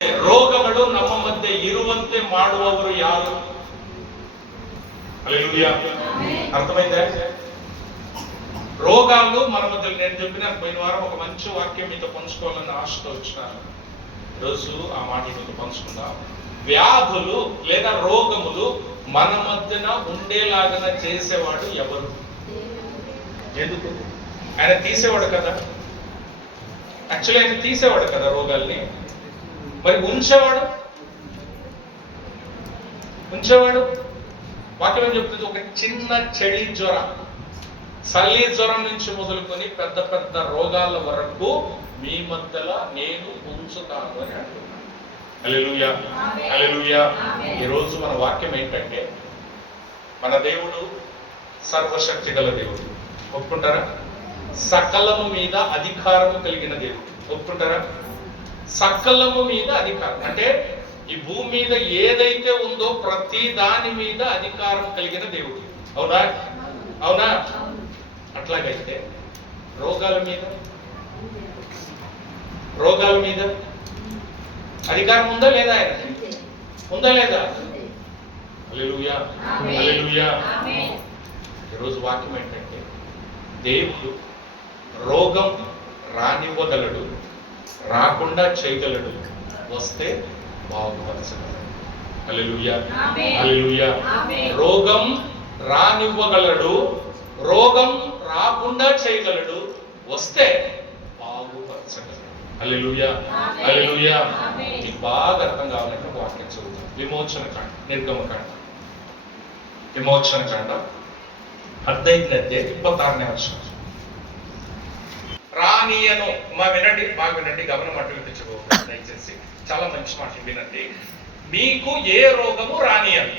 ರೋಗಗಳು ನಮ್ಮ ಮಧ್ಯೆ ಇರುವಂತೆ ಮಾಡುವವರು ಯಾರು? హల్లెలూయా. అర్థమైందా? రోగాలు మన మధ్య, నేను చెప్పిన పోయిన వారం ఒక మంచి వాక్యం మీతో పంచుకోవాలని ఆశతో వచ్చినాను. రోజు ఆ మాట మీతో పంచుకుందాం. వ్యాధులు లేదా రోగములు మన మధ్యన ఉండేలాగా చేసేవాడు ఎవరు? ఎందుకు? ఆయన తీసేవాడు కదా. యాక్చువల్లీ ఆయన తీసేవాడు కదా రోగాల్ని. మరి ఉంచేవాడు వాక్యం ఏం చెప్తుంది? ఒక చిన్న చలి జ్వరం, చలి జ్వరం నుంచి మొదలుకొని పెద్ద పెద్ద రోగాల వరకు మీ మధ్యలో నేను ఉంచుతాను అని అంటున్నాను. హల్లెలూయా, హల్లెలూయా. ఈరోజు మన వాక్యం ఏంటంటే, మన దేవుడు సర్వశక్తి గల దేవుడు. ఒప్పుకుంటారా? సకలము మీద అధికారము కలిగిన దేవుడు. ఒప్పుకుంటారా? సకలము మీద అధికారం అంటే ఈ భూమి మీద ఏదైతే ఉందో ప్రతి దాని మీద అధికారం కలిగిన దేవుడు. అవునా? అవునా? అట్లాగైతే రోగాల మీద అధికారం ఉందా లేదా? ఆయన ఉందా లేదా? హల్లెలూయా, హల్లెలూయా. ఈరోజు వాక్యం ఏంటంటే, దేవుడు రోగం రానివ్వగలడు, రాకుండా చేయగలడు, వస్తే బాగుపరచగలడు. హల్లెలూయా, హల్లెలూయా. రోగం రానివ్వగలడు, రోగం రాకుండా చేయగలడు, వస్తే బాగుపరచగలడు. హల్లెలూయా, హల్లెలూయా. మీకు బాగా అర్థం కావాలంటే వాక్యం చదువుతాం. విమోచన కాండ, నిర్గమకాండ, విమోచన కాండ 15వ అధ్యాయం 26వ వచనం. రానియను, వినండి, బాగా వినండి, గమనం అటు వినిపించబోతుంది దయచేసి. చాలా మంచి మాట వినండి. మీకు ఏ రోగము రానియను,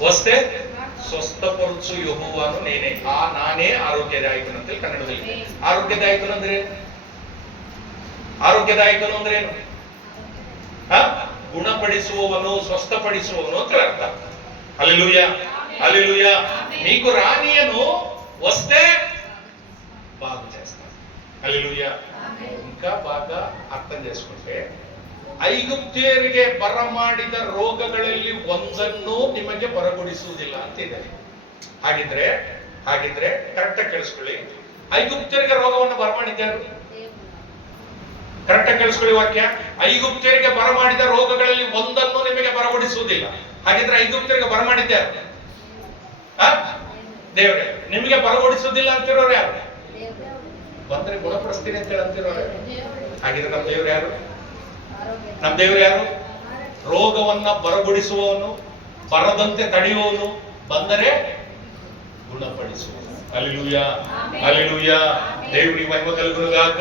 వస్తే ಸ್ವಸ್ಥಪಡಿಸು ಯೆಹೋವನು నేనే, ನಾನೇ ಆರೋಗ್ಯದಾಯಕನು ಅಂತ ಕನ್ನಡದಲ್ಲಿ. ಆರೋಗ್ಯದಾಯಕನು ಅಂದ್ರೇನು? ಗುಣಪಡಿಸುವವನು, ಸ್ವಸ್ಥಪಡಿಸುವವನು ಅಂತ ಅರ್ಥ. హల్లెలూయా, హల్లెలూయా. మీకు రానియను, వస్తే బాగు చేస్తాను. హల్లెలూయా. ఇంకా బాగా అర్థం చేసుకుంటే, ಐಗುಪ್ತ್ಯರಿಗೆ ಬರಮಾಡಿದ ರೋಗಗಳಲ್ಲಿ ಒಂದನ್ನು ನಿಮಗೆ ಬರಗೊಡಿಸುವುದಿಲ್ಲ ಅಂತ ಇದೆ. ಹಾಗಿದ್ರೆ ಕರೆಕ್ಟ್ ಆಗಿ ಕೇಳಿಸ್ಕೊಳ್ಳಿ. ಐಗುಪ್ತ್ಯರಿಗೆ ರೋಗವನ್ನು ಬರಮಾಡಿದ್ಯಾರು? ಕರೆಕ್ಟ್ ಆಗಿ ಕೇಳಿಸ್ಕೊಳ್ಳಿ ವಾಕ್ಯ. ಐಗುಪ್ತ್ಯರಿಗೆ ಬರಮಾಡಿದ ರೋಗಗಳಲ್ಲಿ ಒಂದನ್ನು ನಿಮಗೆ ಬರಗೊಡಿಸುವುದಿಲ್ಲ. ಹಾಗಿದ್ರೆ ಐಗುಪ್ತ್ಯರಿಗೆ ಬರಮಾಡಿದ್ಯಾರು? ದೇವರೇ. ನಿಮಗೆ ಬರಗೊಡಿಸುವುದಿಲ್ಲ ಅಂತಿರೋರು ಯಾರು? ಬಂದ್ರೆ ಗುಣಪಡಿಸ್ತೀನಿ ಅಂತ ಹೇಳಂತಿರೋರು. ಹಾಗಿದ್ರೆ ನಮ್ಮ ದೇವರು ಯಾರು? ನಮ್ಮ ದೇವರು ಯಾರು? ರೋಗವನ್ನ ಬರಗೊಡಿಸುವವನು, ಬರದಂತೆ ತಡೆಯುವವನು, ಬಂದರೆ ಗುಣಪಡಿಸುವವನು. హల్లెలూయా, హల్లెలూయా. దేవుని మహిమ కలుగును గాక.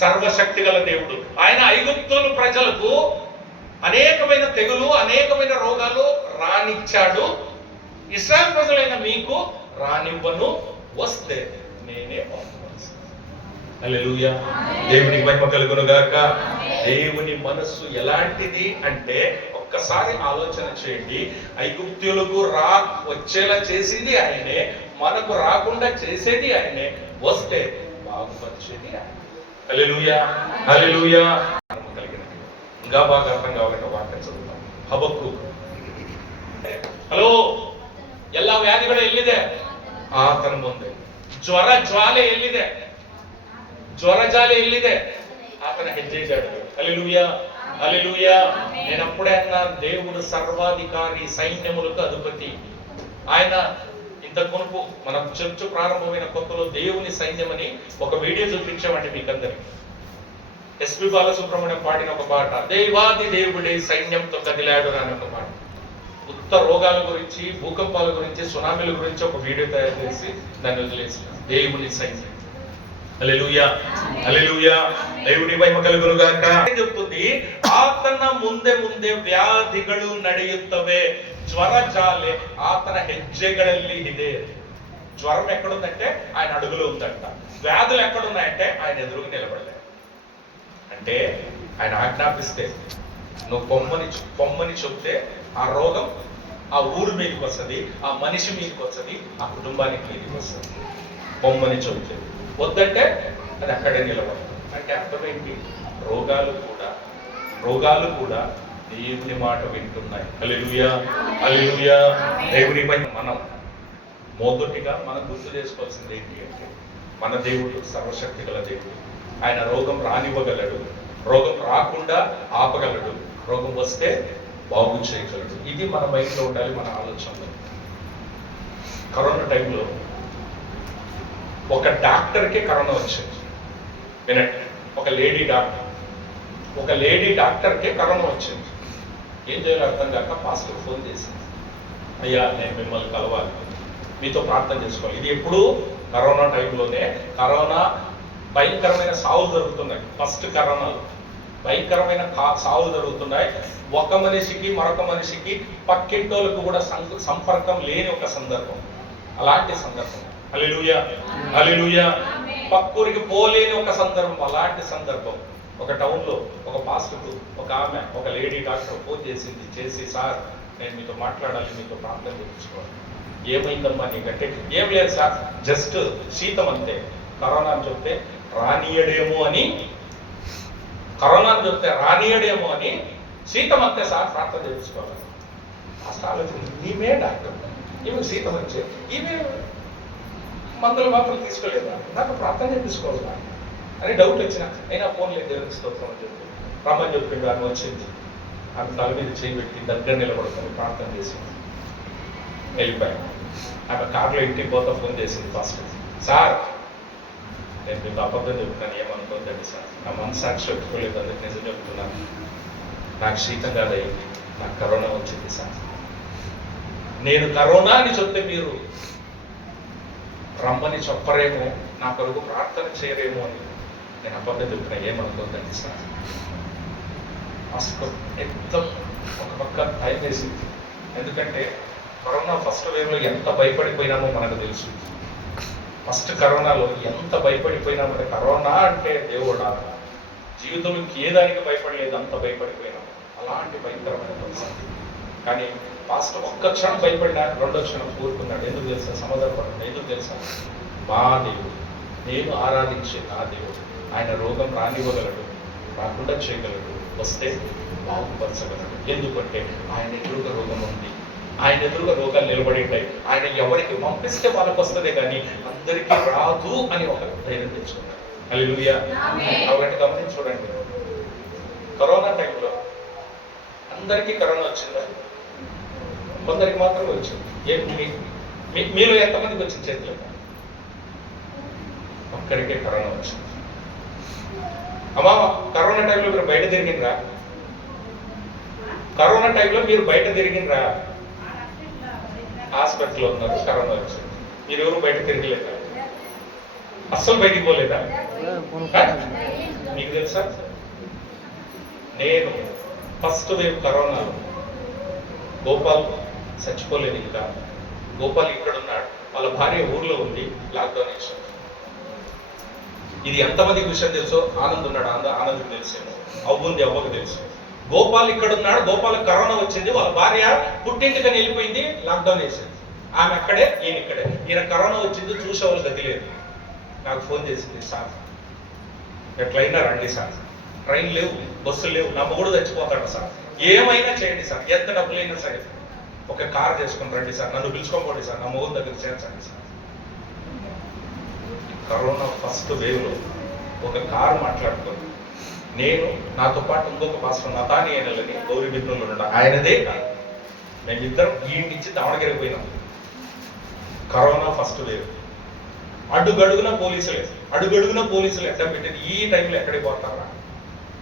సర్వశక్తి గల దేవుడు ఆయన ఐగుప్తులు ప్రజలకు అనేకమైన తెగులు, అనేకమైన రోగాలు రానిచ్చాడు. ఇశ్రాయేలు ప్రజలైన మీకు రానివ్వను, వస్తే నేనే బాగుపరుస్తాను. హల్లెలూయా. దేవుని మహిమ కలుగును గాక. దేవుని మనస్సు ఎలాంటిది అంటే, ఒక్కసారి ఆలోచన చేయండి. ఐగుప్తులకు వచ్చేలా చేసింది ఆయనే, మనకు రాకుండా చేసేది ఆయనే, వస్తే బాగుపరిచేది ఆయన. హల్లెలూయా, హల్లెలూయా. ఇంకా బాగా అర్థం కావాలంటే వాక్యం చదువుతాం. హబక్కు. ಹಲೋ, ಎಲ್ಲ ವ್ಯಾಧಿಗಳು ಎಲ್ಲಿದೆ? ಆತನ ಮುಂದೆ. ಜ್ವರ ಜ್ವಾಲೆ ಎಲ್ಲಿದೆ? ಜ್ವರ ಜಾಲೆ ಎಲ್ಲಿದೆ? ఆతన హెజ్జే జాడలు. హల్లెలూయా, హల్లెలూయా. నేను అప్పుడే అన్నా, దేవుడు సర్వాధికారి, సైన్యములకు అధిపతి. ఆయన ఇంతకు మునుపు మన చర్చ్ ప్రారంభమైన కొత్తలో దేవుని సైన్యం అని ఒక వీడియో చూపించామండి మీకందరికి. ఎస్పి బాలసుబ్రహ్మణ్యం పాడిన ఒక పాట, దేవాది దేవుడే సైన్యంతో కదిలాడు అని ఒక పాట. ఉత్త రోగాల గురించి, భూకంపాల గురించి, సునామీల గురించి ఒక వీడియో తయారు చేసి దాన్ని వదిలేసి, దేవుని సైన్యం. హల్లెలూయా, హల్లెలూయా. దేవుని మహిమ కలుగును గాక. చెప్తుంది, ಆತನ ಮುಂದೆ ವ್ಯಾಧಿಗಳು ನಡೆಯುತ್ತವೆ, ಜ್ವರ ಜಾಲೆ ಆತನ ಹೆಜ್ಜೆಗಳಲ್ಲಿ ಇದೆ. జ్వరం ఎక్కడుందంటే ఆయన అడుగులో ఉందంట. వ్యాధులు ఎక్కడున్నాయంటే ఆయన ఎదురుగా నిలబడలే. అంటే ఆయన ఆజ్ఞాపిస్తే, నువ్వు పొమ్మని చెప్తే ఆ రోగం ఆ ఊరు మీదకి వస్తుంది, ఆ మనిషి మీదకి వస్తుంది, ఆ కుటుంబానికి మీదకి వస్తుంది. పొమ్మని చెబితే. వద్దంటే అది అక్కడే నిలబడదు. అంటే అర్థం ఏంటి? రోగాలు కూడా దేవుని మాట వింటున్నాయి. హల్లెలూయా, హల్లెలూయా. దేవునిపై మొదటిగా మనం గుర్తు చేసుకోవాల్సింది ఏంటి అంటే, మన దేవుడు సర్వశక్తి గల దేవుడు. ఆయన రోగం రానివ్వగలడు, రోగం రాకుండా ఆపగలడు, రోగం వస్తే బాగు చేయగలడు. ఇది మన మైండ్లో ఉండాలి, మన ఆలోచనలో. కరోనా టైంలో ఒక డాక్టర్కే కరోనా వచ్చింది. వినండి, ఒక లేడీ డాక్టర్కే కరోనా వచ్చింది. ఏం చేయాలో అర్థం కాక పాస్టర్కి ఫోన్ చేసింది, అయ్యా నేను మిమ్మల్ని కలవాలి, మీతో ప్రార్థన చేసుకోవాలి. ఇది ఎప్పుడు? కరోనా టైంలోనే. కరోనా భయంకరమైన సావులు జరుగుతున్నాయి. ఫస్ట్ కరోనాలో భయంకరమైన సావులు జరుగుతున్నాయి. ఒక మనిషికి మరొక మనిషికి, పక్కింటోళ్ళకు కూడా సంపర్కం లేని ఒక సందర్భం. అలాంటి సందర్భం. హల్లెలూయా, హల్లెలూయా. పక్కూరికి పోలేని ఒక సందర్భం. అలాంటి సందర్భం. ఒక టౌన్లో ఒక పాస్టర్కు ఒక ఆమె, ఒక లేడీ డాక్టర్ ఫోన్ చేసి, సార్ నేను మీతో మాట్లాడాలి, మీతో ప్రార్థన చేయించుకోవాలి. ఏమైందమ్మా నీకంటే, ఏం లేదు సార్, జస్ట్ శీతం అంతే. కరోనా అని చెప్తే రానియడేమో అని శీతం అంతే సార్, ప్రార్థన చేయించుకోవాలి. అసలు ఆలోచించి, ఈమె డాక్టర్, ఈమె శీతం వచ్చే, ఈమె మందులు మాత్రం తీసుకోలేదా, నాకు ప్రార్థన చేయించుకోవాలా అని డౌట్ వచ్చిన. అయినా ఫోన్ లేదు, దేవునికి స్తోత్రం అని చెప్పి రమ్మని చెప్పిండు. ఆమె వచ్చింది, ఆమె తల మీద చేయబెట్టి దగ్గర నిలబడుకొని ప్రార్థన చేసింది, వెళ్ళిపోయాను. ఆమె కార్లో ఇంటికి పోతా ఫోన్ చేసింది ఫస్ట్, సార్ నేను మీకు అబద్ధం చెప్తున్నాను, ఏమనుకోద్దండి సార్, నా మనసాక్షి చెప్పుకోలేదు, అందుకు నిజం చెప్తున్నాను, నాకు శీతం కాదయ్యింది, నాకు కరోనా వచ్చింది సార్. నేను కరోనా అని చెప్తే మీరు రమ్మని చెప్పరేమో, నా కొరకు ప్రార్థన చేయరేమో అని నేను అబద్ధం చెప్తున్నా, ఏమనుకోద్దండి సార్. అసలు ఎంత ఒక పక్క భయం వేసింది. ఎందుకంటే కరోనా ఫస్ట్ వేవ్లో ఎంత భయపడిపోయినామో మనకు తెలుసు. ఫస్ట్ కరోనాలో ఎంత భయపడిపోయినామంటే, కరోనా అంటే దేవుడా, జీవితంలో ఏ దానికి భయపడలేదు, అంత భయపడిపోయినాం. అలాంటి భయంకరమైన పరిస్థితి. కానీ పాస్టర్ ఒక్క క్షణం భయపడినా రెండో క్షణం కోరుకున్నాడు. ఎందుకు తెలుసా? సమాధానపడ్డాడు. ఎందుకు తెలుసా? మా దేవుడు, నేను ఆరాధించే నా దేవుడు, ఆయన రోగం రానివ్వగలడు, రాకుండా చేయగలడు, వస్తే బాగుపరచగలడు. ఎందుకంటే ఆయన ఎదురుగా రోగం ఉంది, ఆయన ఎదురుగా రోగాలు నిలబడి ఉంటాయి. ఆయన ఎవరికి పంపిస్తే వాళ్ళకి వస్తుందే కానీ అందరికీ రాదు అని ఒక ధైర్యం తెచ్చుకున్నాడు. హల్లెలూయా. కాబట్టి గమనించి చూడండి, కరోనా టైంలో అందరికీ కరోనా వచ్చిందా? కొందరికి మాత్రమే వచ్చింది. మీలో ఎంతమందికి వచ్చింది చేతిలో? ఒక్కరికే కరోనా వచ్చింది. అమ్మా, కరోనా టైంలో మీరు బయట తిరిగినరా? కరోనా టైంలో మీరు బయట తిరిగినరా? హాస్పిటల్లో ఉన్నారు, కరోనా వచ్చింది. మీరు ఎవరు బయట తిరగలేదా? అస్సలు బయటికి పోలేదా? మీకు తెలుసా, నేను ఫస్ట్ వేవ్ కరోనాలో గోపాల్ చచ్చిపోలేదు. ఇంకా గోపాల్ ఇక్కడ ఉన్నాడు, వాళ్ళ భార్య ఊర్లో ఉంది, లాక్డౌన్ వేసాడు. ఇది ఎంతమందికి విషయం తెలుసో? ఆనంద్ ఉన్నాడు, ఆనంద్కి తెలిసేమో, అవ్వుంది, అవ్వకు తెలుసు. గోపాల్ ఇక్కడ ఉన్నాడు, గోపాల్ కరోనా వచ్చింది, వాళ్ళ భార్య పుట్టింటికని వెళ్ళిపోయింది, లాక్డౌన్ వేసింది. ఆమె అక్కడే, ఈయన ఇక్కడే. ఈయన కరోనా వచ్చింది, చూసేవాళ్ళు గతి లేదు. నాకు ఫోన్ చేసింది, సార్ ఎట్లయినా రండి సార్, ట్రైన్ లేవు, బస్సులు లేవు, నా మొగుడు చచ్చిపోతాడు సార్, ఏమైనా చేయండి సార్, ఎంత డబ్బులైనా సరే ఒక కార్ చేసుకుని రండి సార్, నన్ను పిలుచుకోండి సార్, నా మొగుడు దగ్గర చేర్చండి సార్. కరోనా ఫస్ట్ వేవ్లో ఒక కారు మాట్లాడుకొని నేను, నాతో పాటు ఇంకొక పాస్టర్ నతానియేలని గౌరీబిద్నూరులో ఉన్నాడు, ఆయనదే కాదు, మేమిద్దరం ఈ నుంచి దావణగిరికి పోయినాం. Corona first wave. అడుగడుగున పోలీసులు అడ్డం పెట్టింది. ఈ టైంలో ఎక్కడికి పోతారా?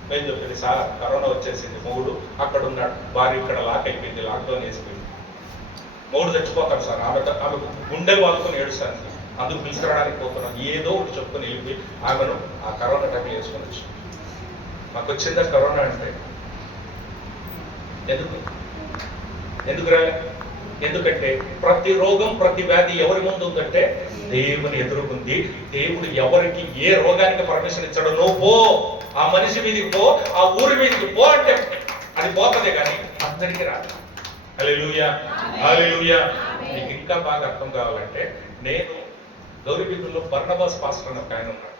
మేము చెప్పింది, సార్ కరోనా వచ్చేసింది, మొగుడు అక్కడ ఉన్నాడు, భార్య ఇక్కడ లాక్ అయిపోయింది, లాక్డౌన్ వేసిపోయింది, మొగుడు చచ్చిపోతాడు సార్, ఆమె గుండెలు వాళ్ళకొని ఏడుస్తాను, అందుకు పిలుచుకురావడానికి పోతున్నాను. ఏదో ఒకటి చెప్పుకొని వెళ్ళిపోయి ఆమెను ఆ కరోనా టైంలో వేసుకొని వచ్చి, మాకు వచ్చిందా కరోనా అంటే? ఎందుకు రాలే? ఎందుకంటే ప్రతి రోగం, ప్రతి వ్యాధి ఎవరి ముందు ఉందంటే దేవుని ఎదురుకుంది. దేవుడు ఎవరికి ఏ రోగానికి పర్మిషన్ ఇచ్చాడో, నువ్వు పో, ఆ మనిషి మీదకి పో, ఆ ఊరి మీదకి పో అంటే అది పోతదే కానీ అందరికీ రాదు. హల్లెలూయా, హల్లెలూయా. నీకు ఇంకా బాగా అర్థం కావాలంటే, నేను గౌరీబిద్నూరులో బర్నబాస్ పాస్టర్ అని ఒక ఆయన ఉన్నాడు,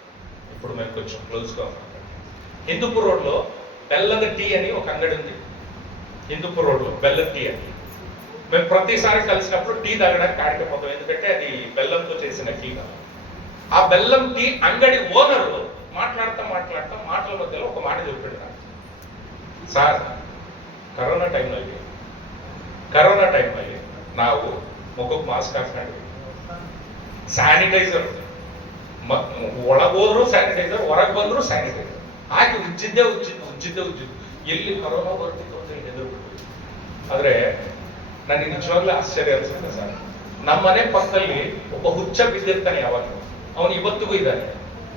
ఇప్పుడు మేము కొంచెం క్లోజ్గా ఉన్నాం. హిందూపూర్ రోడ్లో బెల్లద టీ అని ఒక అంగడి ఉంది. హిందూపూర్ రోడ్లో బెల్లద టీ అని. మేము ప్రతిసారి కలిసినప్పుడు టీ తాగడానికి కాడికి పోతాం, ఎందుకంటే అది బెల్లంతో చేసిన టీ కాదు. ఆ బెల్లం టీ అంగడి ఓనరు మాట్లాడతా మాటల మధ్యలో ఒక మాట చెప్పాడు నాకు, సార్ కరోనా టైంನಲ್ಲಿ ನಾವು ಮುಖಕ್ಕೆ ಮಾಸ್ಕ್ ಹಾಕೊಂಡು ಸ್ಯಾನಿಟೈಸರ್ ಒಳಗೋದ್ರು ಸ್ಯಾನಿಟೈಸರ್, ಹೊರಗೆ ಬಂದ್ರು ಸ್ಯಾನಿಟೈಸರ್ ಹಾಕಿ ಉಜ್ಜಿದ್ದೇ ಎಲ್ಲಿ ಕರೋನಾ ಬರ್ತಿತ್ತು ಅಂತ ಹೆದರ್ಬಿಟ್ಟು. ಆದ್ರೆ ನನಗೆ ನಿಜವಾಗ್ಲೂ ಆಶ್ಚರ್ಯ ಅನ್ಸುತ್ತೆ ಸರ್. ನಮ್ಮ ಮನೆ ಪಕ್ಕದಲ್ಲಿ ಒಬ್ಬ ಹುಚ್ಚ ಬಿದ್ದಿರ್ತಾನೆ, ಯಾವಾಗ ಅವನು ಇವತ್ತಿಗೂ ಇದ್ದಾನೆ.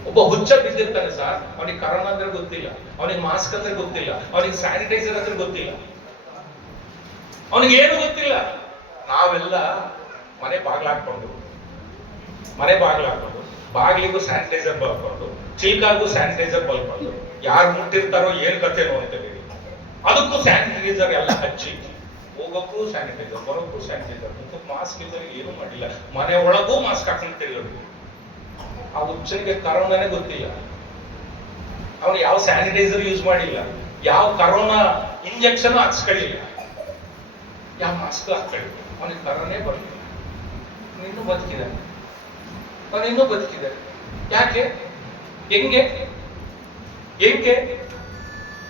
ಒಬ್ಬ ಹುಚ್ಚ ಬಿದ್ದಿರ್ತಾನೆ ಸರ್, ಅವನಿಗೆ ಕರೋನಾ ಅಂದ್ರೆ ಗೊತ್ತಿಲ್ಲ, ಅವನಿಗೆ ಮಾಸ್ಕ್ ಅಂದ್ರೆ ಗೊತ್ತಿಲ್ಲ, ಅವನಿಗೆ ಸ್ಯಾನಿಟೈಸರ್ ಅಂದ್ರೆ ಗೊತ್ತಿಲ್ಲ, ಅವನಿಗೆ ಏನು ಗೊತ್ತಿಲ್ಲ. ನಾವೆಲ್ಲ ಮನೆ ಬಾಗ್ಲಾಕೊಂಡು ಬಾಗ್ಲಿಗೂ ಸ್ಯಾನಿಟೈಸರ್ ಬಲ್ಕೊಂಡು, ಚಿಲ್ಕಾಗೂ ಸ್ಯಾನಿಟೈಸರ್ ಬಲ್ಕೊಂಡು, ಯಾರು ಮುಟ್ಟಿರ್ತಾರೋ ಏನ್ ಕಥೆನೋ ಅಂತ ಹೇಳಿ ಅದಕ್ಕೂ ಸ್ಯಾನಿಟೈಸರ್ ಎಲ್ಲ ಹಚ್ಚಿ, ಹೋಗೋಕ್ಕೂ ಸ್ಯಾನಿಟೈಸರ್, ಬರೋಕ್ಕೂ ಸ್ಯಾನಿಟೈಸರ್, ಮುಖಕ್ಕೆ ಮಾಸ್ಕ್ ಇದ್ದರೆ ಏನು ಮಾಡಿಲ್ಲ, ಮನೆ ಒಳಗೂ ಮಾಸ್ಕ್ ಹಾಕೊಂಡು ತಿರುಗೋದು. ಆ ಹುಚ್ಚನಿಗೆ ಕರೋನಾನೇ ಗೊತ್ತಿಲ್ಲ, ಅವನು ಯಾವ ಸ್ಯಾನಿಟೈಸರ್ ಯೂಸ್ ಮಾಡಿಲ್ಲ, ಯಾವ ಕರೋನಾ ಇಂಜೆಕ್ಷನ್ ಹಾಕ್ಸ್ಕೊಳ್ಳಿಲ್ಲ, ಯಾವ ಮಾಸ್ಕ್ ಹಾಕ್ಕೊಳ್ಳಿ, ಅವನಿಗೆ ಕರೋನೇ ಬರಲಿಲ್ಲ. ಇನ್ನೂ ಬದುಕಿದೆ. ಯಾಕೆ? ಹೆಂಗೆ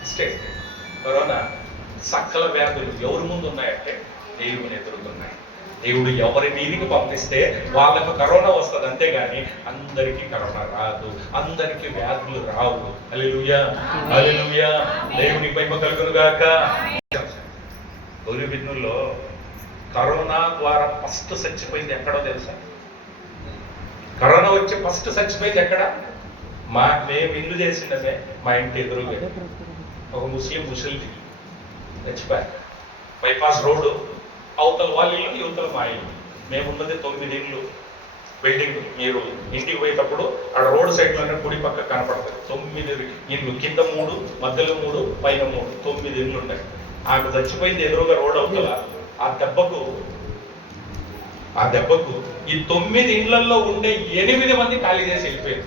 ఇస్తే కరోనా సకల వ్యాధులు ఎవరి ముందు ఉన్నాయంటే దేవుని ఎదురుతున్నాయి. దేవుడు ఎవరి మీదికి పంపిస్తే వాళ్ళకు కరోనా వస్తుంది, అంతేగాని అందరికీ కరోనా రాదు, అందరికీ వ్యాధులు రావు. హల్లెలూయా, హల్లెలూయా, దేవుని మహిమ కలుగును గాక. గౌరీబిదనూరులో కరోనా ద్వారా ఫస్ట్ చచ్చిపోయింది ఎక్కడో తెలుసా? కరోనా వచ్చి ఫస్ట్ చచ్చిపోయింది ఎక్కడ? మేము ఇల్లు చేసిండే మా ఇంటి ఎదురుగా ఒక ముస్లిం చచ్చిపోయారు. బైపాస్ రోడ్డు, అవతల వాళ్ళ ఇల్లు, యువతల మా ఇల్లు. మేమున్నది 9 ఇళ్ళు బిల్డింగ్. మీరు ఇంటికి పోయేటప్పుడు ఆ రోడ్ సైడ్లోనే కుడి పక్క కనపడుతుంది. 9 ఇళ్ళు, కింద 3, మధ్యలో 3, పైన 3, 9 ఇళ్ళు ఉంటాయి. ఆమె చచ్చిపోయింది ఎదురుగా రోడ్ అవతల. ఆ దెబ్బకు ఈ 9 ఇళ్లలో ఉండే 8 మంది ఖాళీ చేసి వెళ్ళిపోయారు.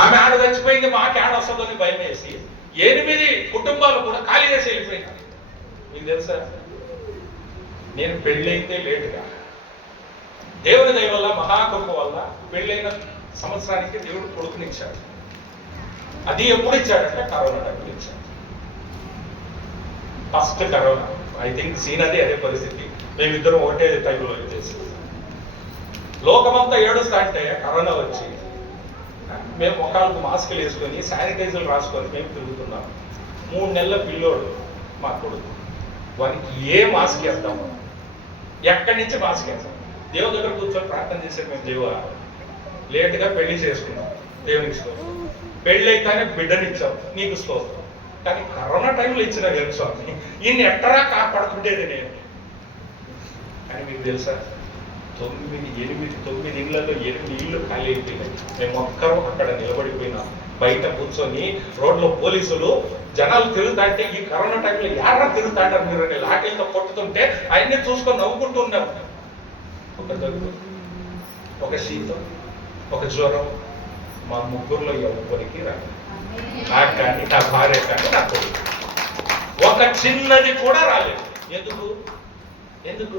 ఆమె ఆడ చచ్చిపోయింది, మాకు ఆడ వస్తుందని భయం వేసి 8 కుటుంబాలు కూడా ఖాళీ చేసి వెళ్ళిపోయినారు. మీకు తెలుసా, నేను పెళ్ళైతే లేటుగా, దేవుని దయ వల్ల, మహాకృప వల్ల పెళ్ళైన సంవత్సరానికి దేవుడు కొడుకునిచ్చాడు. అది ఎప్పుడు ఇచ్చాడంటే కరోనా టైంలో ఇచ్చాడు. ఫస్ట్ కరోనా, ఐ థింక్ సీనది అదే పరిస్థితి. మేమిద్దరం ఒకటే టైంలో చేసి లోకమంతా ఏడుస్తా అంటే కరోనా వచ్చి మేము ముఖాలకు మాస్కులు వేసుకొని శానిటైజర్లు రాసుకొని మేము తిరుగుతున్నాం. 3 నెలల పిల్లోడు మా కొడుకు, వానికి ఏ మాస్క్ వేస్తాము? ఎక్కడి నుంచి మాస్క్ వేస్తాం? దేవుని దగ్గర కూర్చొని ప్రార్థన చేసే మేము దేవ లేటుగా పెళ్లి చేసుకున్నాం, దేవునికి స్తోత్రం. పెళ్ళి అయితేనే బిడ్డనిచ్చాం, నీకు స్తోత్రం. కానీ కరోనా టైంలో ఇచ్చిన లేదు స్వామి, ఈయన్ని ఎట్టరా కాపాడుకుంటేది నేను అని. మీకు తెలుసా, 9 ఇళ్లలో 8 ఇళ్ళు ఖాళీ అయిపోయినాయి. మేము ఒక్కరు అక్కడ నిలబడిపోయినాం. బయట కూర్చొని రోడ్లో పోలీసులు జనాలు తిరుగుతాంటే, ఈ కరోనా టైంలో యారా తిరుగుతాంటారు మీరు అని లాఠీలతో కొట్టుతుంటే ఆయన్ని చూసుకొని నవ్వుకుంటూ ఉన్నాం. ఒక దగ్గు, ఒక శీతం, ఒక జ్వరం, మా ముగ్గురులో ఎవరికి రాదు. నాకు కానీ, నా భార్య కానీ, నా కొడుకు ఒక చిన్నది కూడా రాలేదు. ఎందుకు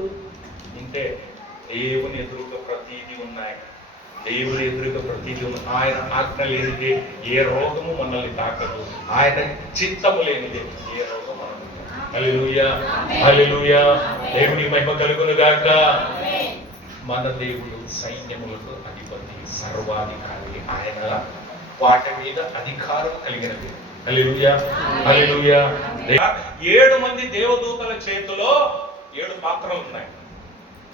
అంటే దేవుని ఎదురుగా ప్రతీది ఉన్నాయి. ఆయన ఆజ్ఞ లేనిదే ఏ రోగము మనల్ని తాకదు. ఆయన చిత్తము లేనిదే ఏ రోగం మనల్ని తాకదు. హల్లెలూయా, హల్లెలూయా, దేవుని మహిమ కలుగును గాక. మన దేవుడు సైన్యములకు అధిపతి, సర్వాధికారి. ఆయన వాటి మీద అధికారం కలిగినది. హల్లెలూయా, హల్లెలూయా. 7 మంది దేవదూతల చేతిలో 7 పాత్రలు ఉన్నాయి.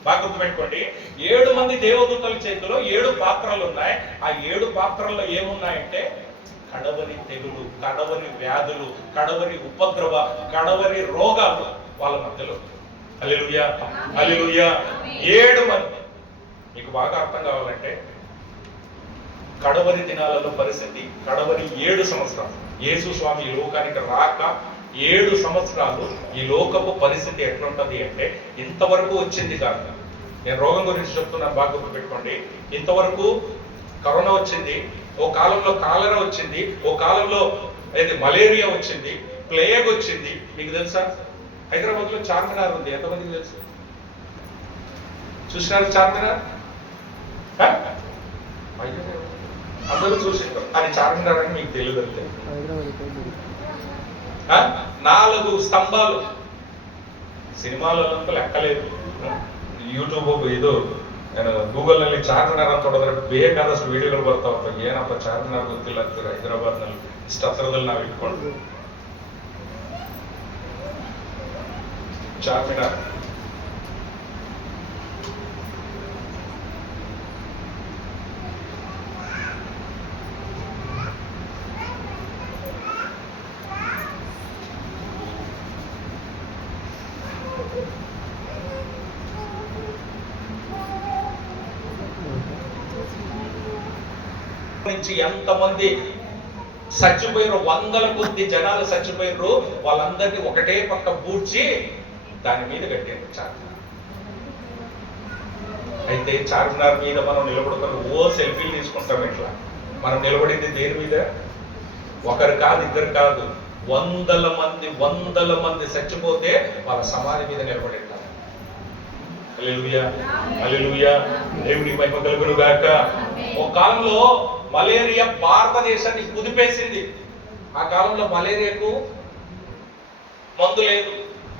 బాగా గుర్తుపెట్టుకోండి, 7 మంది దేవదూతల చేతిలో 7 పాత్రలు ఉన్నాయి. ఆ 7 పాత్రల్లో ఏమున్నాయంటే కడవరి తెగులు, కడవరి వ్యాధులు, కడవరి ఉపద్రవ, కడవరి రోగాలు వాళ్ళ మధ్యలో. హల్లెలూయా, హల్లెలూయా. 7 మంది. మీకు బాగా అర్థం కావాలంటే కడవరి దినాలలో పరిస్థితి, కడవరి 7 సంవత్సరాలు యేసు స్వామి ఈ లోకానికి రాక 7 సంవత్సరాలు ఈ లోకపు పరిస్థితి ఎట్లుంటది అంటే ఇంతవరకు వచ్చింది కాదు. నేను రోగం గురించి చెప్తున్నాను, బాగా గుర్తుపెట్టుకోండి. ఇంతవరకు కరోనా వచ్చింది, ఓ కాలంలో కాలరా వచ్చింది, ఓ కాలంలో అయితే మలేరియా వచ్చింది, ప్లేగ్ వచ్చింది. మీకు తెలుసా? హైదరాబాద్ లో చార్మినార్ ఉంది, ఎంతమందికి తెలుసు? చూసినారు చార్మినార్? అందరూ చూసింటారు. అది చార్మినార్ అని మీకు తెలియదు. 4 స్తంభాలు. ಸಿನಿಮಾಲಂತೂ ಲೆಕ್ಕలేదు. ಯೂಟ್ಯೂಬ್ ಇದು ಗೂಗಲ್ ನಲ್ಲಿ ಚಾರ್ಮಿನಾರ್ ಅಂತ ಹೊಡೆದ್ರೆ ಬೇಕಾದಷ್ಟು ವಿಡಿಯೋಗಳು ಬರ್ತಾ ಹೋಗ್ತವೆ. ಏನಪ್ಪ ಚಾರ್ಮಿನಾರ್ ಗೊತ್ತಿಲ್ಲ ಅಂತೀರ? ಹೈದರಾಬಾದ್ ನಲ್ಲಿ ಇಷ್ಟ ಹತ್ರದಲ್ಲಿ ನಾವು ಇಟ್ಕೊಂಡು ಚಾರ್ಮಿನಾರ್. నుంచి ఎంతమంది చచ్చిపోయారు, వందల కొద్ది జనాలు చచ్చిపోయారు. వాళ్ళందరినీ ఒకటే పక్క పూడ్చి దాని మీద కట్టారు చార్మినార్. అయితే చార్మినార్ మీద మనం నిలబడుకొని ఓ సెల్ఫీలు తీసుకుంటాం. ఇట్లా మనం నిలబడింది దేని మీద? ఒకరు కాదు, ఇద్దరు కాదు, వందల మంది చచ్చిపోతే వాళ్ళ సమాధి మీద నిలబడి. హల్లెలూయా, హల్లెలూయా, దేవుని మహిమ కలుగును గాక. ఒక కాలంలో మలేరియా భారతదేశాన్ని కుదిపేసింది. ఆ కాలంలో మలేరియాకు మందు లేదు.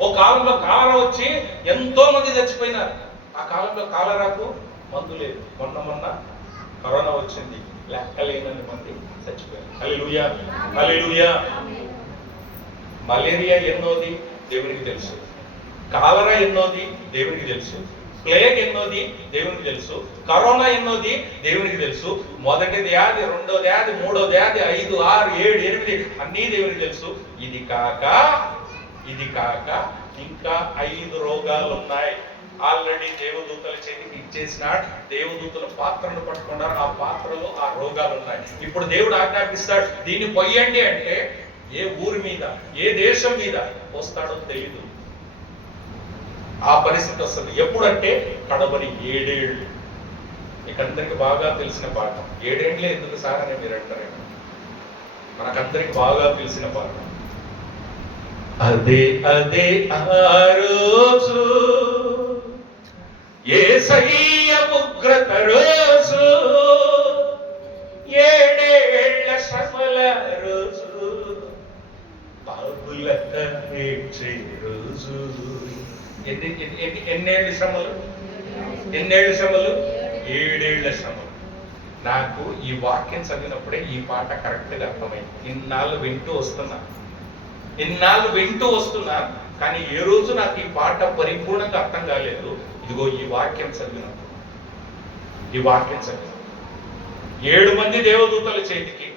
ఓ కాలంలో కాలరా వచ్చి ఎంతో మంది చచ్చిపోయినారు. ఆ కాలంలో కాలరాకు మందు లేదు. మొన్న కరోనా వచ్చింది, లెక్కలేనన్ని మంది చచ్చిపోయారు. హల్లెలూయా, హల్లెలూయా. మలేరియా ఎన్నోది దేవునికి తెలుసు, కాలరా ఎన్నోది దేవునికి తెలుసు, ప్లేగ్ ఎన్నోది దేవునికి తెలుసు, కరోనా ఎన్నోది దేవునికి తెలుసు. మొదటి వ్యాధి, రెండో వ్యాధి, మూడో వ్యాధి, 5, 6, 7, 8 అన్నీ దేవునికి తెలుసు. ఇది కాక ఇంకా 5 రోగాలు ఉన్నాయి. ఆల్రెడీ దేవదూతల చేతికి ఇచ్చేసినాడు. దేవదూతల పాత్రను పట్టుకున్నారు. ఆ పాత్రలో ఆ రోగాలు ఉన్నాయి. ఇప్పుడు దేవుడు ఆజ్ఞాపిస్తాడు, దీన్ని పొయ్యండి అంటే ఏ ఊరి మీద, ఏ దేశం మీద వస్తాడో తెలియదు. ఆ పరిస్థితి వస్తుంది. ఎప్పుడంటే కడబడి 7 ఏళ్ళు. మీకందరికి బాగా తెలిసిన పాఠం. 7 ఏళ్ళే ఎందుకు సార్ అని మీరు అంటారేమో. మనకందరికి బాగా తెలిసిన పాఠం. అదే ఆ రోజు యేసయ్య ఉగ్రత రోజు, 7 ఏళ్ల శ్రమల రోజు, పాపులక ఏడ్చే రోజు. ఎన్నేళ్ళు శ్రమలు? 7 ఏళ్ల శ్రమలు. నాకు ఈ వాక్యం చదివినప్పుడే ఈ పాట కరెక్ట్ గా అర్థమైంది. ఇన్నాళ్ళు వింటూ వస్తున్నా కానీ ఏ రోజు నాకు ఈ పాట పరిపూర్ణంగా అర్థం కాలేదు. ఇదిగో ఈ వాక్యం చదివినప్పుడు 7 మంది దేవదూతల చేతికి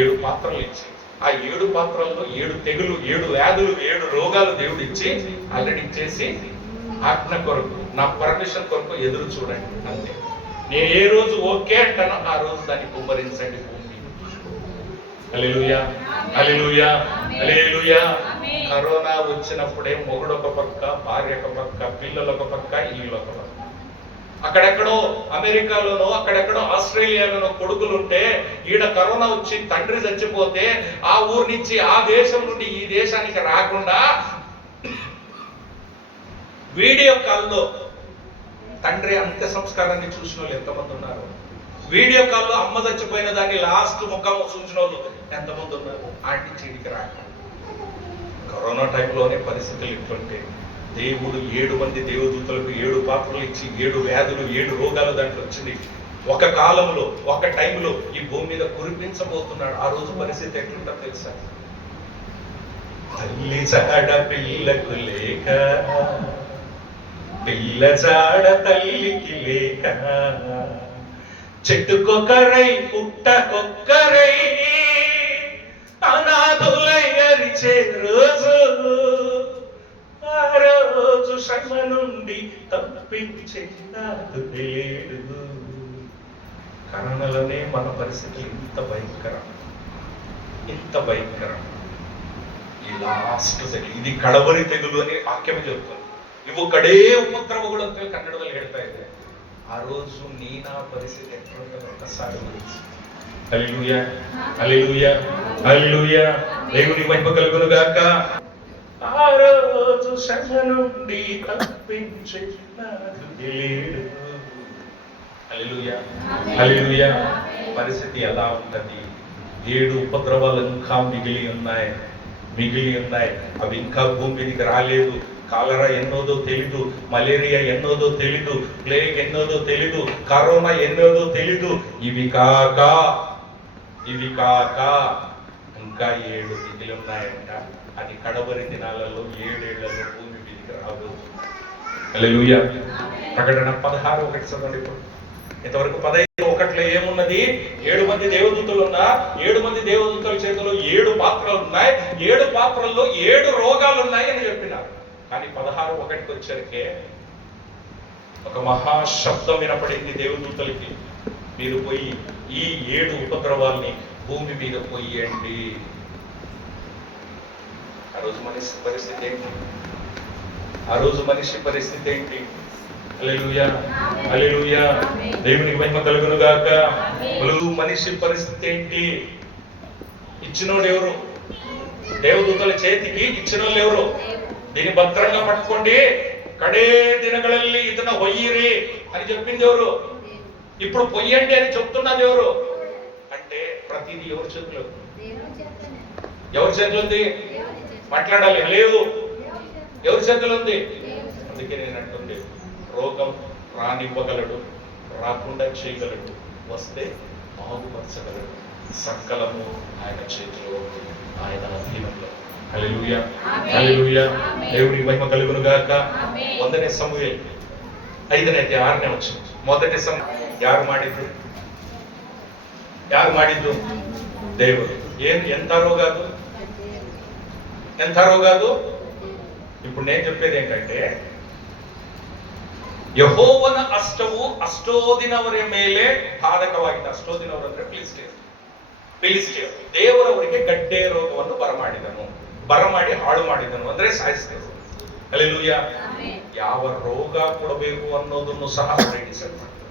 7 పాత్రలు ఇచ్చి, ఆ 7 పాత్రల్లో 7 తెగులు, 7 వ్యాధులు, 7 రోగాలు దేవుడు ఇచ్చి ఆల్రెడీ ఇచ్చేసి ఆజ్ఞ కొరకు, నా పర్మిషన్ కొరకు ఎదురు చూడండి అంతే. నేను ఏ రోజు ఓకే అంటానో ఆ రోజు దాన్ని కుమ్మరించండి భూమి. హల్లెలూయా, హల్లెలూయా, హల్లెలూయా. కరోనా వచ్చినప్పుడే మొగుడు ఒక పక్క, భార్య ఒక పక్క, పిల్లలు ఒక పక్క, ఇల్లు ఒక పక్క. అక్కడెక్కడో అమెరికాలోనో, అక్కడెక్కడో ఆస్ట్రేలియాలోనో కొడుకులుంటే ఈడ కరోనా వచ్చి తండ్రి చచ్చిపోతే ఆ ఊరి నుంచి, ఆ దేశం నుండి ఈ దేశానికి రాకుండా వీడియో కాల్లో తండ్రి అంత్య సంస్కారాన్ని చూసిన వాళ్ళు ఎంతమంది ఉన్నారు? వీడియో కాల్లో అమ్మ చచ్చిపోయిన దాన్ని లాస్ట్ ముఖం చూసిన వాళ్ళు ఎంతమంది ఉన్నారు? ఆంటీ చీడికి రాక కరోనా టైంలోనే పరిస్థితులు ఇట్లుంటే దేవుడు 7 మంది దేవదూతలకు 7 పాత్రలు ఇచ్చి 7 వ్యాధులు, 7 రోగాలు దాంట్లో వచ్చింది. ఒక కాలంలో, ఒక టైంలో ఈ భూమి మీద కురిపించబోతున్నాడు. ఆ రోజు పరిస్థితి ఎట్లుంటుందో తెలుసా? తల్లి జాడ పిల్లకు లేక, పిల్ల జాడ తల్లికి లేక, చెట్టుకొకరై పుట్టకొక్కరై అనాథులై అరిచే రోజు, ఆ రోజు శ్రమ నుండి తప్పించే లేడు. కరోనాలోనే మన పరిస్థితి ఇంత భయంకరం. ఈ లాస్ట్ ఇది ಕಡಬರಿ ತೆಗೆದು అని ವಾಕ್ಯమే చెప్తుంది. ಇವು ಕಡೇ ಉಪದ್ರವಗಳು ಅಂತ ಕನ್ನಡದಲ್ಲಿ ಹೇಳ್ತಾ ಇದೆ. ఆ రోజు నా పరిస్థితి ఎట్లుంటుందో ఒక్కసారి గురించి. హల్లెలూయా, హల్లెలూయా, హల్లెలూయా. దేవుని మహిమ కలుగును గాక. ఆ రోజు శ్రమ నుండి తప్పించే నాకు లేడు. హల్లెలూయా, హల్లెలూయా. పరిస్థితి ఎలా ఉంటది? 7 ఉపద్రవాలు ఇంకా మిగిలి ఉన్నాయి. అవి ఇంకా భూమి మీదకి రాలేదు. కాలరా ఎన్నోదో తెలీదు, మలేరియా ఎన్నోదో తెలీదు, ప్లేగ్ ఎన్నోదో తెలీదు, కరోనా ఎన్నోదో తెలీదు. ఇవి కాక ఇంకా 7 మిగిలి ఉన్నాయంట. అది కడవరి దినాలలో 7 ఏళ్లలో భూమి మీదకి రాబోతుంది. హల్లెలూయా. ప్రకటన 16:1 చదవండి. ఇప్పుడు ఇంతవరకు 15:1 ఏమున్నది? 7 మంది దేవదూతలు ఉన్నా, 7 మంది దేవదూతల చేతిలో 7 పాత్రలు ఉన్నాయి. 7 పాత్రల్లో 7 రోగాలు ఉన్నాయి అని చెప్పినారు. కానీ 16:1 వచ్చరికే ఒక మహాశబ్దం వినపడింది దేవదూతలకి, మీరు పోయి ఈ 7 ఉపద్రవాల్ని భూమి మీద పోయండి. ఆ రోజు మనిషి పరిస్థితి ఏంటి? హల్లెలూయా, హల్లెలూయా. దేవునికి మహిమ కలుగును గాక. మనిషి పరిస్థితి ఏంటి? ఇచ్చినోడు ఎవరు? దేవదూతల చేతికి ఇచ్చినోళ్ళు ఎవరు? దీన్ని భద్రంగా పట్టుకోండి, కడే దినಗಳಲ್ಲಿ ಇದನ್ನ ಹೊಯ್ಯಿರಿ అని చెప్పింది ఎవరు? ఇప్పుడు పొయ్యండి అని చెప్తున్నది ఎవరు? అంటే ప్రతిదీ ఎవరి చేతిలో ఉంది? మాట్లాడాలి. లేదు, ఎవరి చేతిలో ఉంది? అందుకే నేను అంటుంది, రోగం రానివ్వగలడు, రాకుండా చేయగలడు, వస్తే బాగుపరచగలడు. సకలము ఆయన చేతిలో, ఆయన అధీనంలో. హల్లెలూయా, హల్లెలూయా. దేవుని మహిమ కలుగును గాక. 1ನೇ సమూయేలు 5ನೇ అధ్యాయం 6ನೇ వచనం. మొదటి యారు ಮಾಡಿದ್ದು? దేవుడు. ఎంత రోగాలు? ఇప్పుడు నేను చెప్పేది ఏంటంటే, ಯೆಹೋವನ ಅಷ್ಟವು ಅಷ್ಟೋದಿನವರ ಮೇಲೆ ಬಾಧಕವಾಗಿದೆ. ಅಷ್ಟೋದಿನವರು ಅಂದ್ರೆ ಫಿಲಿಸ್ಟಿಯರು. ದೇವರವರಿಗೆ ಗಡ್ಡೆ ರೋಗವನ್ನು ಬರಮಾಡಿ ಹಾಳು ಮಾಡಿದನು, ಅಂದ್ರೆ ಸಾಯಿಸಿದರು. ಹಲ್ಲೆಲೂಯಾ. ಯಾವ ರೋಗ ಕೊಡಬೇಕು ಅನ್ನೋದನ್ನು ಸಹ ಅವರೇ ಡಿಸೈಡ್ ಮಾಡ್ತಾರೆ.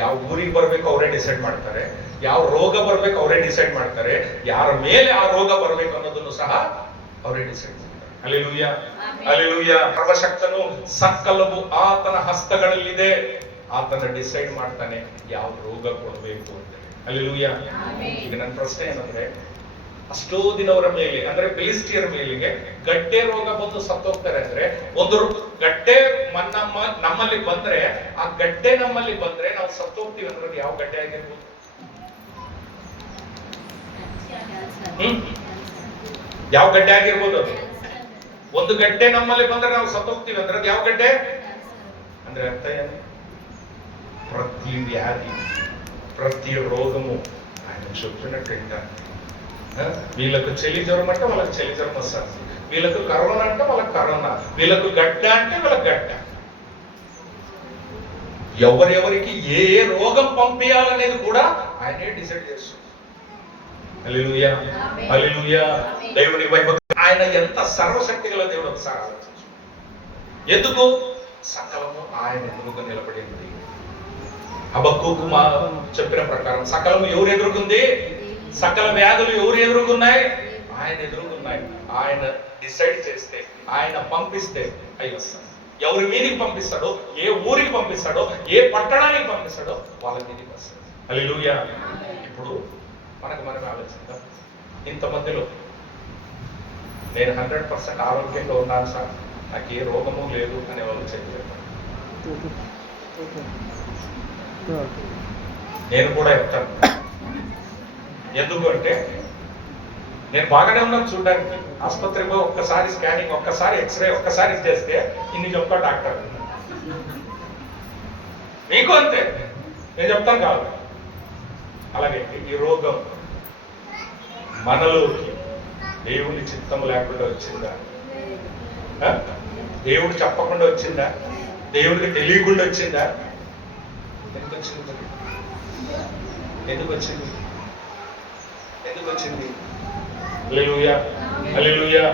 ಯಾವ ಊರಿಗೆ ಬರ್ಬೇಕು ಅವರೇ ಡಿಸೈಡ್ ಮಾಡ್ತಾರೆ. ಯಾವ ರೋಗ ಬರ್ಬೇಕು ಅವರೇ ಡಿಸೈಡ್ ಮಾಡ್ತಾರೆ. ಯಾರ ಮೇಲೆ ಆ ರೋಗ ಬರ್ಬೇಕು ಅನ್ನೋದನ್ನು ಸಹ ಅವರೇ ಡಿಸೈಡ್ ಮಾಡ್ತಾರೆ. Hallelujah, hallelujah. ಸರ್ವಶಕ್ತನು ಸಕಲವು ಆತನ ಹಸ್ತಗಳಲ್ಲಿದೆ. ಆತನ ಡಿಸೈಡ್ ಮಾಡ್ತಾನೆ ಯಾವ ರೋಗ ಕೊಡಬೇಕು ಅಂತ. ಹಲ್ಲೆಲೂಯಾ. ಈಗ ನನ್ನ ಪ್ರಶ್ನೆ ಏನಂದ್ರೆ, ಅಷ್ಟೋದಿನವರ ಮೇಲೆ ಅಂದ್ರೆ ಫಿಲಿಸ್ಟಿಯರ ಮೇಲಿಗೆ ಗಡ್ಡೆ ರೋಗ ಬಂದು ಸತ್ತೋಗ್ತಾರೆ ಅಂದ್ರೆ, ಒಂದು ಗಡ್ಡೆ ನಮ್ಮಲ್ಲಿ ಬಂದ್ರೆ, ಆ ಗಡ್ಡೆ ನಮ್ಮಲ್ಲಿ ಬಂದ್ರೆ ನಾವು ಸತ್ತೋಗ್ತೀವಿ ಅಂದ್ರೆ ಯಾವ ಗಡ್ಡೆ ಆಗಿರ್ಬೋದು? ಯಾವ ಗಡ್ಡೆ ಆಗಿರ್ಬೋದು? ಒಂದು ಗಡ್ಡೆ ನಮ್ಮಲ್ಲಿ ಬಂದ್ರೆ ನಾವು ಸತ್ತೋಗ್ತೀವಿ ಅಂದ್ರೆ ಯಾವ ಗಡ್ಡೆ ಅಂದ್ರೆ ಅರ್ಥ ಏನು? ప్రతి వ్యాధి, ప్రతి రోగము ఆయన చెప్పినట్టుగా, వీళ్ళకు చలి జ్వరం అంటే వాళ్ళకి చలి జ్వరం వస్తుంది, వీళ్ళకు కరోనా అంటే వాళ్ళకి కరోనా, వీళ్ళకు గడ్డ అంటే వాళ్ళకి గడ్డ. ఎవరెవరికి ఏ రోగం పంపించాలనేది కూడా ఆయనే డిసైడ్ చేస్తుంది. హల్లెలూయా, హల్లెలూయా. దేవుని వైపు ఆయన ఎంత సర్వశక్తి గల దేవుడు ఒకసారి ఆలోచించు. ఎందుకు? సకలము ఆయన ఎదురుగా నిలబడింది. హబక్కూకు చెప్పిన ప్రకారం సకలము ఎవరు ఎదుర్కొంది? సకల వ్యాధులు ఎవరు ఎదుర్కొన్నాయి? ఆయన ఎదుర్కొన్నాయి. ఆయన డిసైడ్ చేస్తే, ఆయన పంపిస్తే అవి వస్తాయి. ఎవరి మీదకి పంపిస్తాడో, ఏ ఊరికి పంపిస్తాడో, ఏ పట్టణానికి పంపిస్తాడో వాళ్ళ మీదకి వస్తాడు. హల్లెలూయా. ఇప్పుడు మనకు ఆలోచిద్దాం. ఇంతమందిలో నేను 100% ఆరోగ్యంగా ఉన్నాను సార్, నాకు ఏ రోగము లేదు అనే వాళ్ళు చెప్పారు. నేను కూడా చెప్తాను. ఎందుకంటే నేను బాగానే ఉన్నాను చూడడానికి. ఆసుపత్రిలో ఒక్కసారి స్కానింగ్, ఒక్కసారి ఎక్స్రే, ఒక్కసారి చేస్తే ఇన్ని చెప్తా డాక్టర్. మీకు అంతే, నేను చెప్తాను కాదు. అలాగే ఈ రోగం మనలోకి దేవుని చిత్తం లేకుండా వచ్చిందా? దేవుడు చెప్పకుండా వచ్చిందా? దేవుడికి తెలియకుండా వచ్చిందా? ఎందుకు వచ్చింది? హల్లెలూయా, హల్లెలూయా.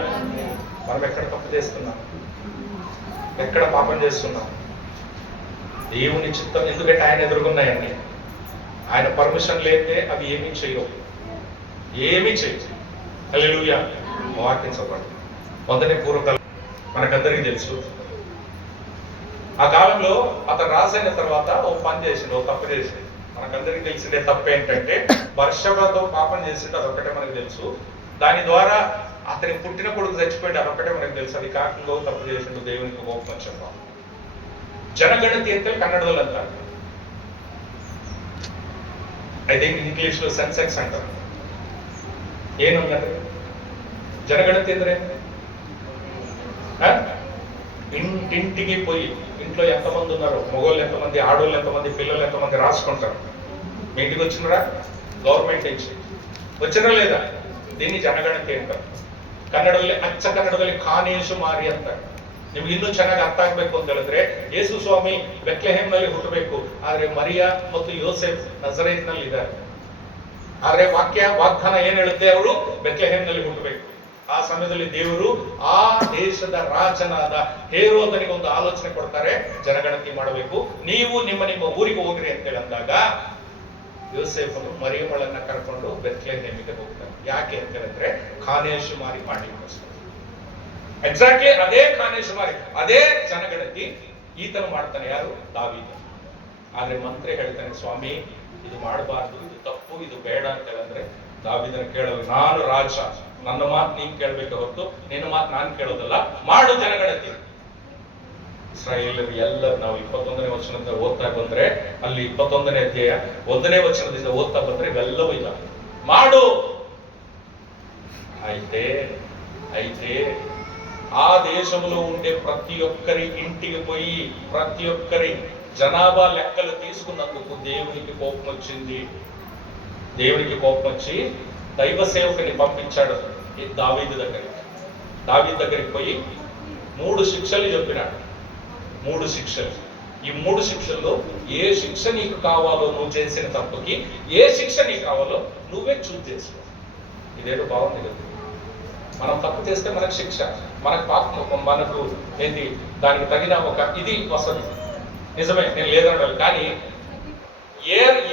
మనం ఎక్కడ తప్పు చేస్తున్నాం? ఎక్కడ పాపం చేస్తున్నాం? దేవుని చిత్తం, ఎందుకంటే ఆయన ఎదురుగున్నాయన్ని. ఆయన పర్మిషన్ లేదే అవి ఏమీ చేయవు, ఏమీ చేయవు. హల్లెలూయా. వాక్యం చదవండి. మొదటి పూర్వకాలం మనకందరికీ తెలుసు. ఆ కాలంలో అతను రాసైన తర్వాత ఓ పని చేసిండు, ఓ తప్పు చేసిండు. మనకందరికీ తెలిసిందే తప్పు ఏంటంటే బర్షబాతో పాపం చేసిండు, అదొక్కటే మనకు తెలుసు. దాని ద్వారా అతని పుట్టిన కొడుకు చచ్చిపోయింది, అదొక్కటే మనకు తెలుసు. అది కాకుండా తప్పు చేసిండు, దేవునికి కోపం వచ్చాం. ಜನಗಣತಿ ಅಂತ ಕನ್ನಡದಲ್ಲಿ ಅಂತಾರೆ, ಐ ಥಿಂಕ್ ಇಂಗ್ಲಿಷ್ లో ಸೆನ್ಸೆಕ್ಸ್ ಅಂತಾರೆ. ಏನು ಅಂದ್ರೆ ಜನಗಣತಿ ಅಂದ್ರೆ ఇంటింటికి పోయి ఇంట్లో ఎంతమంది ఉన్నారు, మగవాళ్ళు ఎంతమంది, ఆడవాళ్ళు ఎంతమంది, పిల్లలు ఎంతమంది రాసుకుంటారు. మీ ఇంటికి వచ్చినరా ಗೌರ್ಮೆಂಟ್ నుంచి వచ్చినా లేదా? దీన్ని ಜನಗಣತಿ ಅಂತಾರೆ. ಕನ್ನಡದಲ್ಲಿ ಅಚ್ಚ ಕನ್ನಡದಲ್ಲಿ ಕಾನೇಶು ಮಾರಿ ಅಂತಾರೆ. ನಿಮ್ಗೆ ಇನ್ನೂ ಚೆನ್ನಾಗಿ ಅರ್ಥ ಆಗ್ಬೇಕು ಅಂತ ಹೇಳಿದ್ರೆ, ಯೇಸು ಸ್ವಾಮಿ ಬೆತ್ಲೆಹೇಮ್ ನಲ್ಲಿ ಹುಟ್ಟಬೇಕು, ಆದ್ರೆ ಮರಿಯಾ ಮತ್ತು ಯೋಸೆಫ್ ನಜರೇತ್ ನಲ್ಲಿ ಇದ್ದಾರೆ. ಆದ್ರೆ ವಾಗ್ದಾನ ಏನ್ ಹೇಳುತ್ತೆ, ಅವರು ಬೆತ್ಲೆಹೇಮ್ ನಲ್ಲಿ ಹುಟ್ಟಬೇಕು. ಆ ಸಮಯದಲ್ಲಿ ದೇವರು ಆ ದೇಶದ ರಾಜನಾದ ಹೇರೋದನಿಗೆ ಒಂದು ಆಲೋಚನೆ ಕೊಡ್ತಾರೆ, ಜನಗಣತಿ ಮಾಡಬೇಕು, ನೀವು ನಿಮ್ಮ ಊರಿಗೆ ಹೋಗ್ರಿ ಅಂತ ಹೇಳಿದಾಗ ಯೋಸೆಫನು ಮರಿಯಮ್ಮಳನ್ನ ಕರ್ಕೊಂಡು ಬೆತ್ಲೆಹೇಮಿಗೆ ಹೋಗ್ತಾರೆ. ಯಾಕೆ ಅಂತ ಹೇಳಿದ್ರೆ ಖಾನೇಶು ಮಾರಿ ಮಾಡ್ಲಿಕ್ಕೋಸ್ಕರ. ಎಕ್ಸಾಕ್ಟ್ಲಿ ಅದೇ ಖಾನೇಶು ಮಾರಿ, ಅದೇ ಜನಗಣತಿ ಈತನು ಮಾಡ್ತಾನೆ. ಯಾರು? ದಾವೀದ. ಆದ್ರೆ ಮಂತ್ರಿ ಹೇಳ್ತಾನೆ, ಸ್ವಾಮಿ ಇದು ಮಾಡಬಾರ್ದು, ಇದು ತಪ್ಪು, ಇದು ಬೇಡ ಅಂತ ಹೇಳಿದ್ರೆ ದಾವೀದನ ಕೇಳಲು, ನಾನು ರಾಜ, ನನ್ನ ಮಾತು ನೀನ್ ಕೇಳ್ಬೇಕು ಹೊರತು ನಿನ್ನ ಮಾತು ನಾನು ಕೇಳೋದಲ್ಲ, ಮಾಡು ಜನಗಣತಿ. ಇಸ್ರಾಯೇಲರು ಎಲ್ಲರೂ ನಾವು 21ನೇ ವಚನದಿಂದ ಓದ್ತಾ ಬಂದ್ರೆ, ಅಲ್ಲಿ 21ನೇ ಅಧ್ಯಾಯ 1ನೇ ವಚನದಿಂದ ಓದ್ತಾ ಬಂದ್ರೆ ಇವೆಲ್ಲವೂ ಇಲ್ಲ. ಮಾಡು. అయితే ఆ దేశంలో ఉండే ప్రతి ఒక్కరి ఇంటికి పోయి ప్రతి ఒక్కరి జనాభా లెక్కలు తీసుకున్నందుకు దేవునికి కోపం వచ్చింది. దేవునికి కోపం వచ్చి దైవ సేవకుని పంపించాడు దావీదు దగ్గరికి. దావీదు దగ్గరికి పోయి 3 శిక్షలు చెప్పినాడు. 3 శిక్షలు. ఈ 3 శిక్షల్లో ఏ శిక్ష నీకు కావాలో, నువ్వు చేసిన తప్పుకి ఏ శిక్ష నీకు కావాలో నువ్వే చూస్ చేసుకో. ఇదేదో బాగుంది కదా. మనం తప్పు చేస్తే మనకు శిక్ష, మనకు ఏంటి దానికి తగిన ఒక ఇది వస్తుంది. నిజమే, నేను లేదన్నాను, కానీ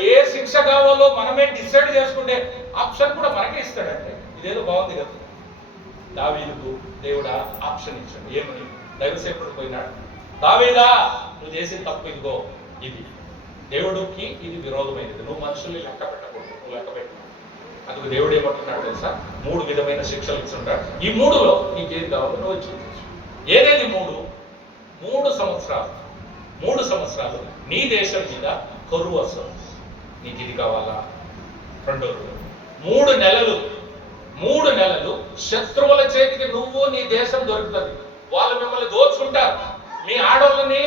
ఏ శిక్ష కావాలో మనమే డిసైడ్ చేసుకుంటే ఆప్షన్ కూడా మనకే ఇస్తాడంటే ఇదేదో బాగుంది కదా. దావీదుకు దేవుడు ఆప్షన్ ఇచ్చాడు. ఏమని? దైవసేవకుడు పోయినాడు, దావీదా నువ్వు చేసిన తప్పు ఇదిగో, ఇది దేవుడికి ఇది విరోధమైనది, నువ్వు మనుషుల్ని లెక్క పెట్టకూడదు, నువ్వు లెక్క పెట్టు. అందుకు దేవుడు ఏమంటున్నాడు తెలుసా? 3 విధమైన శిక్షలు ఇచ్చుంటాడు. ఈ 3లో నీకేది కావాలో నువ్వు వచ్చి ఏదేది 3 సంవత్సరాలు 3 సంవత్సరాలు నీ దేశం మీద కరువు వస్తుంది, నీకు ఇది కావాలా? 3 నెలలు 3 నెలలు శత్రువుల చేతికి నువ్వు నీ దేశం దొరుకుతుంది. వాళ్ళు మిమ్మల్ని దోచుకుంటారు, మీ ఆడవాళ్ళని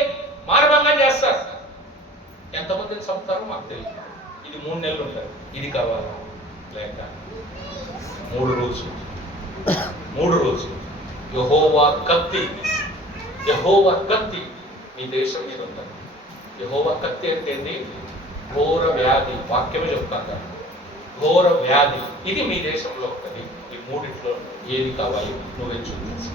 మానభంగం చేస్తారు, ఎంతమందిని చంపుతారో మాకు తెలియదు. ఇది 3 నెలలు ఉంటారు. ఇది కావాలా? లేక 3 రోజులు యెహోవా కత్తి మీ దేశం మీద ఉంటుంది. యెహోవా కత్తి అంటే ఏంటి? ఘోర వ్యాధి. వాక్యమే చెప్తాను, ఘోర వ్యాధి ఇది మీ దేశంలో ఉంటుంది. ఈ 3 ఏది కావాలి నువ్వే చూపించు.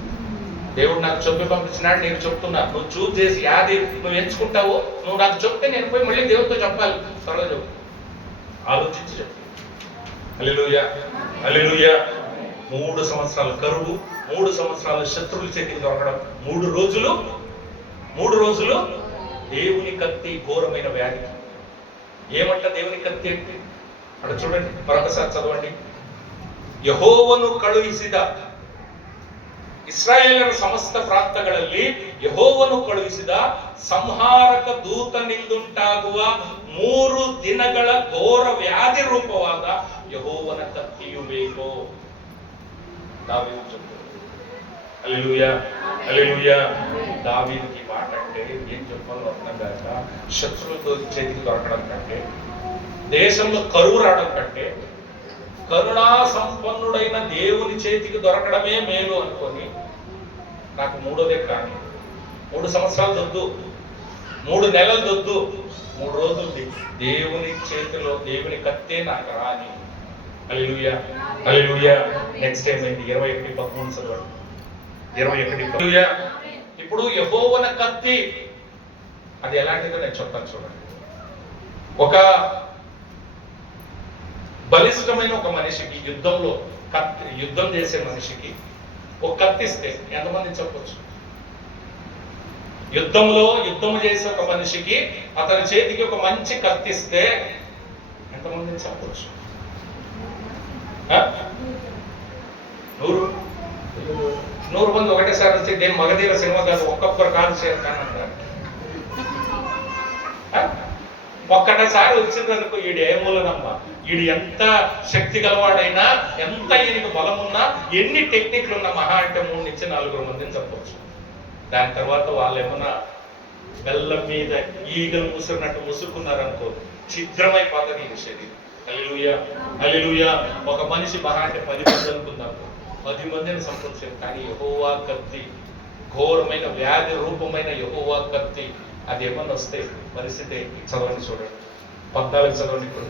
దేవుడు నాకు చెప్పి పంపించినాడు, నేను చెప్తున్నా, నువ్వు చూస్ చేసి యాది నువ్వు ఎంచుకుంటావు. నువ్వు నాకు చెప్తే నేను పోయి మళ్ళీ దేవుడితో చెప్పాలి. త్వరగా చెప్పు, ఆలోచించి చెప్పు. హల్లెలూయా, హల్లెలూయా. 3 సంవత్సరాల కరువు, 3 సంవత్సరాల శత్రువుల చేతికి దొరకడం, 3 రోజులు దేవుని కత్తి, ఘోరమైన వ్యాధి. ఏమంట దేవుని కత్తి అంటే? అక్కడ చూడండి, మరొకసారి చదవండి. ಯೆಹೋವನು ಕಳುಹಿಸಿದ ಇಸ್ರಾಯೇಲರ ಸಮಸ್ತ ಪ್ರಾಂತಗಳಲ್ಲಿ ಯೆಹೋವನು ಕಳುಹಿಸಿದ ಸಂಹಾರಕ ದೂತನಿಂದುಂಟಾಗುವ 3 ದಿನಗಳ ಘೋರ ವ್ಯಾಧಿ ರೂಪವಾದ ಯೆಹೋವನ ಕತ್ತಿಯು ಬೇಕು. దావీదు చెప్తాడు. హల్లెలూయా, హల్లెలూయా. దావీదుకి మాట అంటే ఏం చెప్పాలో అర్థం కాక, శత్రువులతో చేతికి దొరకడం కంటే, దేశంలో కరువు రావడం కంటే, కరుణా సంపన్నుడైన దేవుని చేతికి దొరకడమే మేలు అనుకొని, నాకు 3దే కానీ 3 సంవత్సరాలు దొద్దు, 3 నెలలు దొద్దు, 3 రోజులు దేవుని చేతిలో దేవుని కత్తే నాకు రాని. హల్లెలూయా, హల్లెలూయా. నెక్స్ట్ ఏమైంది? 21:13 చదవండి. 21. ఇప్పుడు యెహోవన కత్తి అది ఎలాంటిదో నేను చెప్తాను చూడండి. ఒక బలిష్టమైన ఒక మనిషికి యుద్ధం చేసే మనిషికి ఒక కత్తిస్తే ఎంతమంది చెప్పొచ్చు? యుద్ధము చేసే ఒక మనిషికి అతని చేతికి ఒక మంచి కత్తిస్తే ఎంతమందిని చెప్పొచ్చు? 100 మంది ఒకటేసారి వచ్చి నేను మగధీర సినిమా కాదు, ఒక్కొక్కరు కాదు చేస్తానంటారు. ఒక్కటేసారి వచ్చిందనుకో ఈడు ఏమూలనమ్మా, ఈడు ఎంత శక్తి గలవాడైనా, ఎంత ఈయనకి బలం ఉన్నా, ఎన్ని టెక్నిక్లు ఉన్నా మహా అంటే 3 నుంచి 4 మందిని చెప్పవచ్చు. దాని తర్వాత వాళ్ళు ఏమన్నా బెల్లం మీద ఈగలు ముసురున్నట్టు ముసుకున్నారనుకో, ఛిద్రమైపోతుంది ఈ శరీరం. హల్లెలూయా, హల్లెలూయా. ఒక మనిషి మహా అంటే 10 మంది అనుకుందాం, 10 మందిని సంపొచ్చారు. కానీ యెహోవా కత్తి, ఘోరమైన వ్యాధి రూపమైన యెహోవా కత్తి, అది ఏమన్నా వస్తే పరిస్థితి చదవండి, చూడండి 14 చదవండి. ఇప్పుడు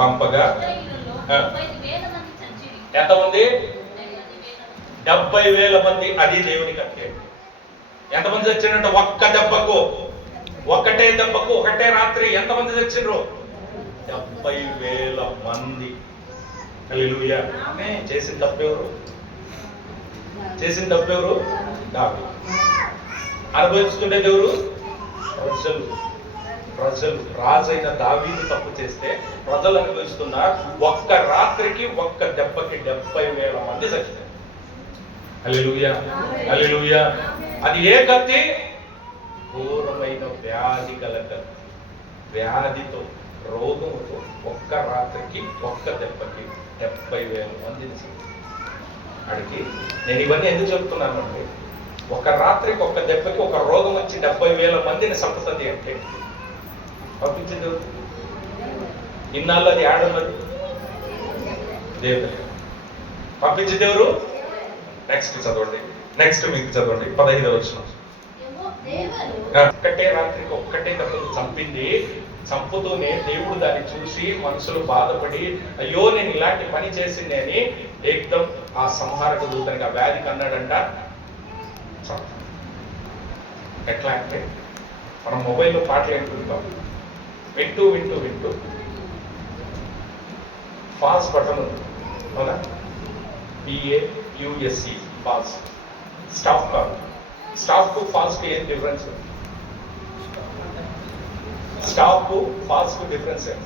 పంపగా ఎంతమంది? 70,000 మంది. అది దేవుని కత్తి. ఎంతమంది చచ్చిండ్రు? ఒక్క దెబ్బకు, ఒకటే దెబ్బకు, ఒకటే రాత్రి ఎంతమంది చచ్చిండ్రు? 70,000 మంది. హల్లెలూయా. చేసిన తప్పెవరు? దావీదు. అనుభవిస్తుండేది ఎవరు? ప్రజలు. రాజైన దావీదు తప్పు చేస్తే ప్రజలు అనుభవిస్తున్నారు. ఒక్క రాత్రికి, ఒక్క దెబ్బకి 70,000 మంది చచ్చిపోయారు. హల్లెలూయా, హల్లెలూయా. అది ఏ కత్తి? ఘోరమైన వ్యాధి గల కత్తి. వ్యాధితో, రోగముతో ఒక్క రాత్రికి, ఒక్క దెబ్బకి 70,000 మందిని చంపారు. అడిగి నేను ఇవన్నీ ఎందుకు చెప్తున్నానంటే, ఒక రాత్రికి, ఒక్క దెబ్బకి, ఒక రోగం వచ్చి 70,000 మందిని చంపుతుంది అంటే పంపించింది ఇన్నాళ్ళు. అది ఆడున్నది దేవుడు. పంపించింది ఎవరు? నెక్స్ట్ చదవండి, మీకు చదవండి 15వ వచనం. ఒక్కటే రాత్రికి, ఒక్కటే దెబ్బకు చంపింది. చంపుతూనే దేవుడు దాన్ని చూసి మనుషులు బాధపడి, అయ్యో నేను ఇలాంటి పని చేసింది అని ఏకదం ఆ సంహారక దూతనికి, ఆ వ్యాధికి అన్నాడంట, ఎట్లా అంటే మనం మొబైల్లో పాటలు వింటుంటాం, వింటూ ఫాల్స్ బటన్ ఉంది అవునా? PAUSE pause. స్టాప్ కాదు. స్టాప్ కు ఫాల్స్ కి ఏం డిఫరెన్స్? ಸ್ಟಾಪ್ ಫಾಲ್ಸ್ ಡಿಫರೆನ್ಸ್ ಏನು?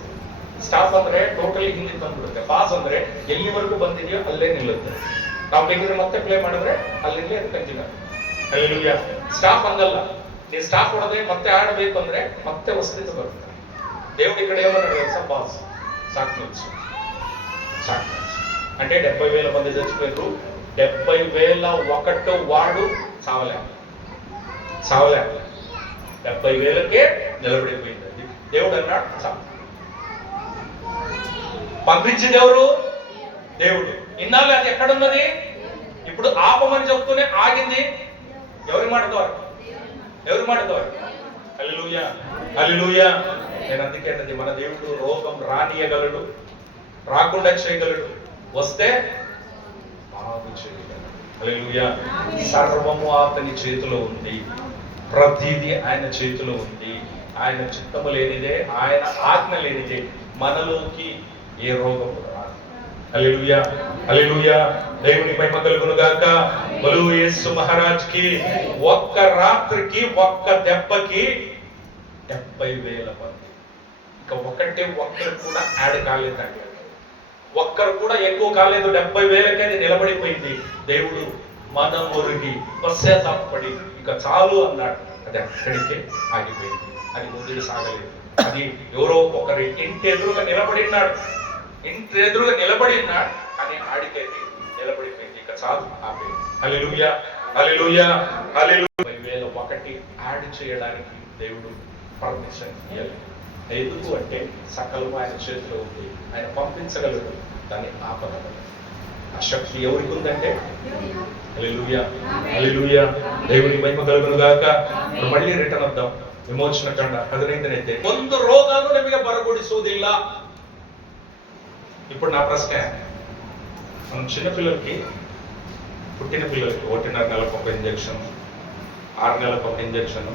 ಸ್ಟಾಪ್ ಅಂದ್ರೆ ಟೋಟಲಿ ಹಿಂದೆ ಬಂದ್ಬಿಡುತ್ತೆ. ಫಾಲ್ಸ್ ಅಂದ್ರೆ ಎಲ್ಲಿವರೆಗೂ ಬಂದಿದೆಯೋ ಅಲ್ಲೇ ನಿಲ್ಲುತ್ತೆ. ನಾವು ಬೇಕಿದ್ರೆ ಮತ್ತೆ ಪ್ಲೇ ಮಾಡಿದ್ರೆ ಅಲ್ಲಿಂದಲೇ ಅದು ಕಂಟಿನ್ಯೂ. ಹಲ್ಲೆಲೂಯಾ. ಸ್ಟಾಪ್ ಹಂಗಲ್ಲ. ನೀವು ಸ್ಟಾಪ್ ಹೊಡೆದ್ರೆ ಮತ್ತೆ ಆಡಬೇಕು ಅಂದ್ರೆ ಮತ್ತೆ ಹೊಸದಿಂದ ಬರುತ್ತೆ. దేవుడి ఇక్కడ ఏమన్నాడు తెలుసా? ఫాల్స్. సాకు అంటే 70,000 మంది చచ్చిపోయారు. 70,001 వాడు చావలే. 70,000కే నిలబడిపోయింది. దేవుడు అన్నాడు చాలు. పంపించింది ఎవరు? దేవుడు. ఇన్నాళ్ళు అది ఎక్కడున్నది? ఇప్పుడు ఆపమని చెప్తూనే ఆగింది. ఎవరి మాట ద్వారా? హల్లెలూయా, హల్లెలూయా. నేను అందుకే అన్నది, మన దేవుడు రోగం రానియగలడు, రాకుండా చేయగలడు, వస్తే బాగు చేయగలడు. హల్లెలూయా. సర్వము అతని చేతిలో ఉంది. ప్రతిదీ ఆయన చేతిలో ఉంది. ఆయన చిత్తము లేనిదే, ఆయన ఆజ్ఞ లేనిదే మనలోకి ఏ రోగము రాదు. హల్లెలూయా, హల్లెలూయా. దేవుని మహిమ కలుగును గాక. బలు యేసు మహారాజ్ కి ఒక్క రాత్రికి, ఒక్క దెబ్బకి 70,000 మంది. ఇక ఒక్కరు కూడా యాడ్ కాలేదండి. ఒక్కరు కూడా ఎక్కువ కాలేదు. 70,000కి అది నిలబడిపోయింది. దేవుడు మన మురిగి పశ్చాత్తాపడి ఇక చాలు అన్నాడు. అది అక్కడికే ఆగిపోయింది. అది ముందుకు సాగలేదు. అది ఎవరో ఒకరి ఇంటి ఎదురుగా నిలబడినాడు అని ఆడికైతే నిలబడిపోయింది. ఇక చాలు, ఆపేది. హల్లెలూయా, హల్లెలూయా, హల్లెలూయా. 70,001 యాడ్ చేయడానికి దేవుడు పర్మిషన్ ఇవ్వాలి. ఎందుకు అంటే సకలం ఆయన చేతిలో ఉంది. ఆయన పంపించగలడు, దాన్ని ఆపగలడు. ఆ శక్తి ఎవరికి ఉందంటే హల్లెలూయా, హల్లెలూయా. దేవుని మహిమ కలుగును గాక. మళ్ళీ రిటర్న్ వద్దాం. విమోచన కాండ 15 ಒಂದು ರೋಗನು ನಮಗೆ ಬರಗೊಡಿಸುವುದಿಲ್ಲ. ఇప్పుడు నా ప్రశ్న, మనం చిన్నపిల్లలకి పుట్టిన పిల్లలకి 1.5 నెలలకు ఒక ఇంజక్షన్, 6 నెలలకు ఒక ఇంజక్షన్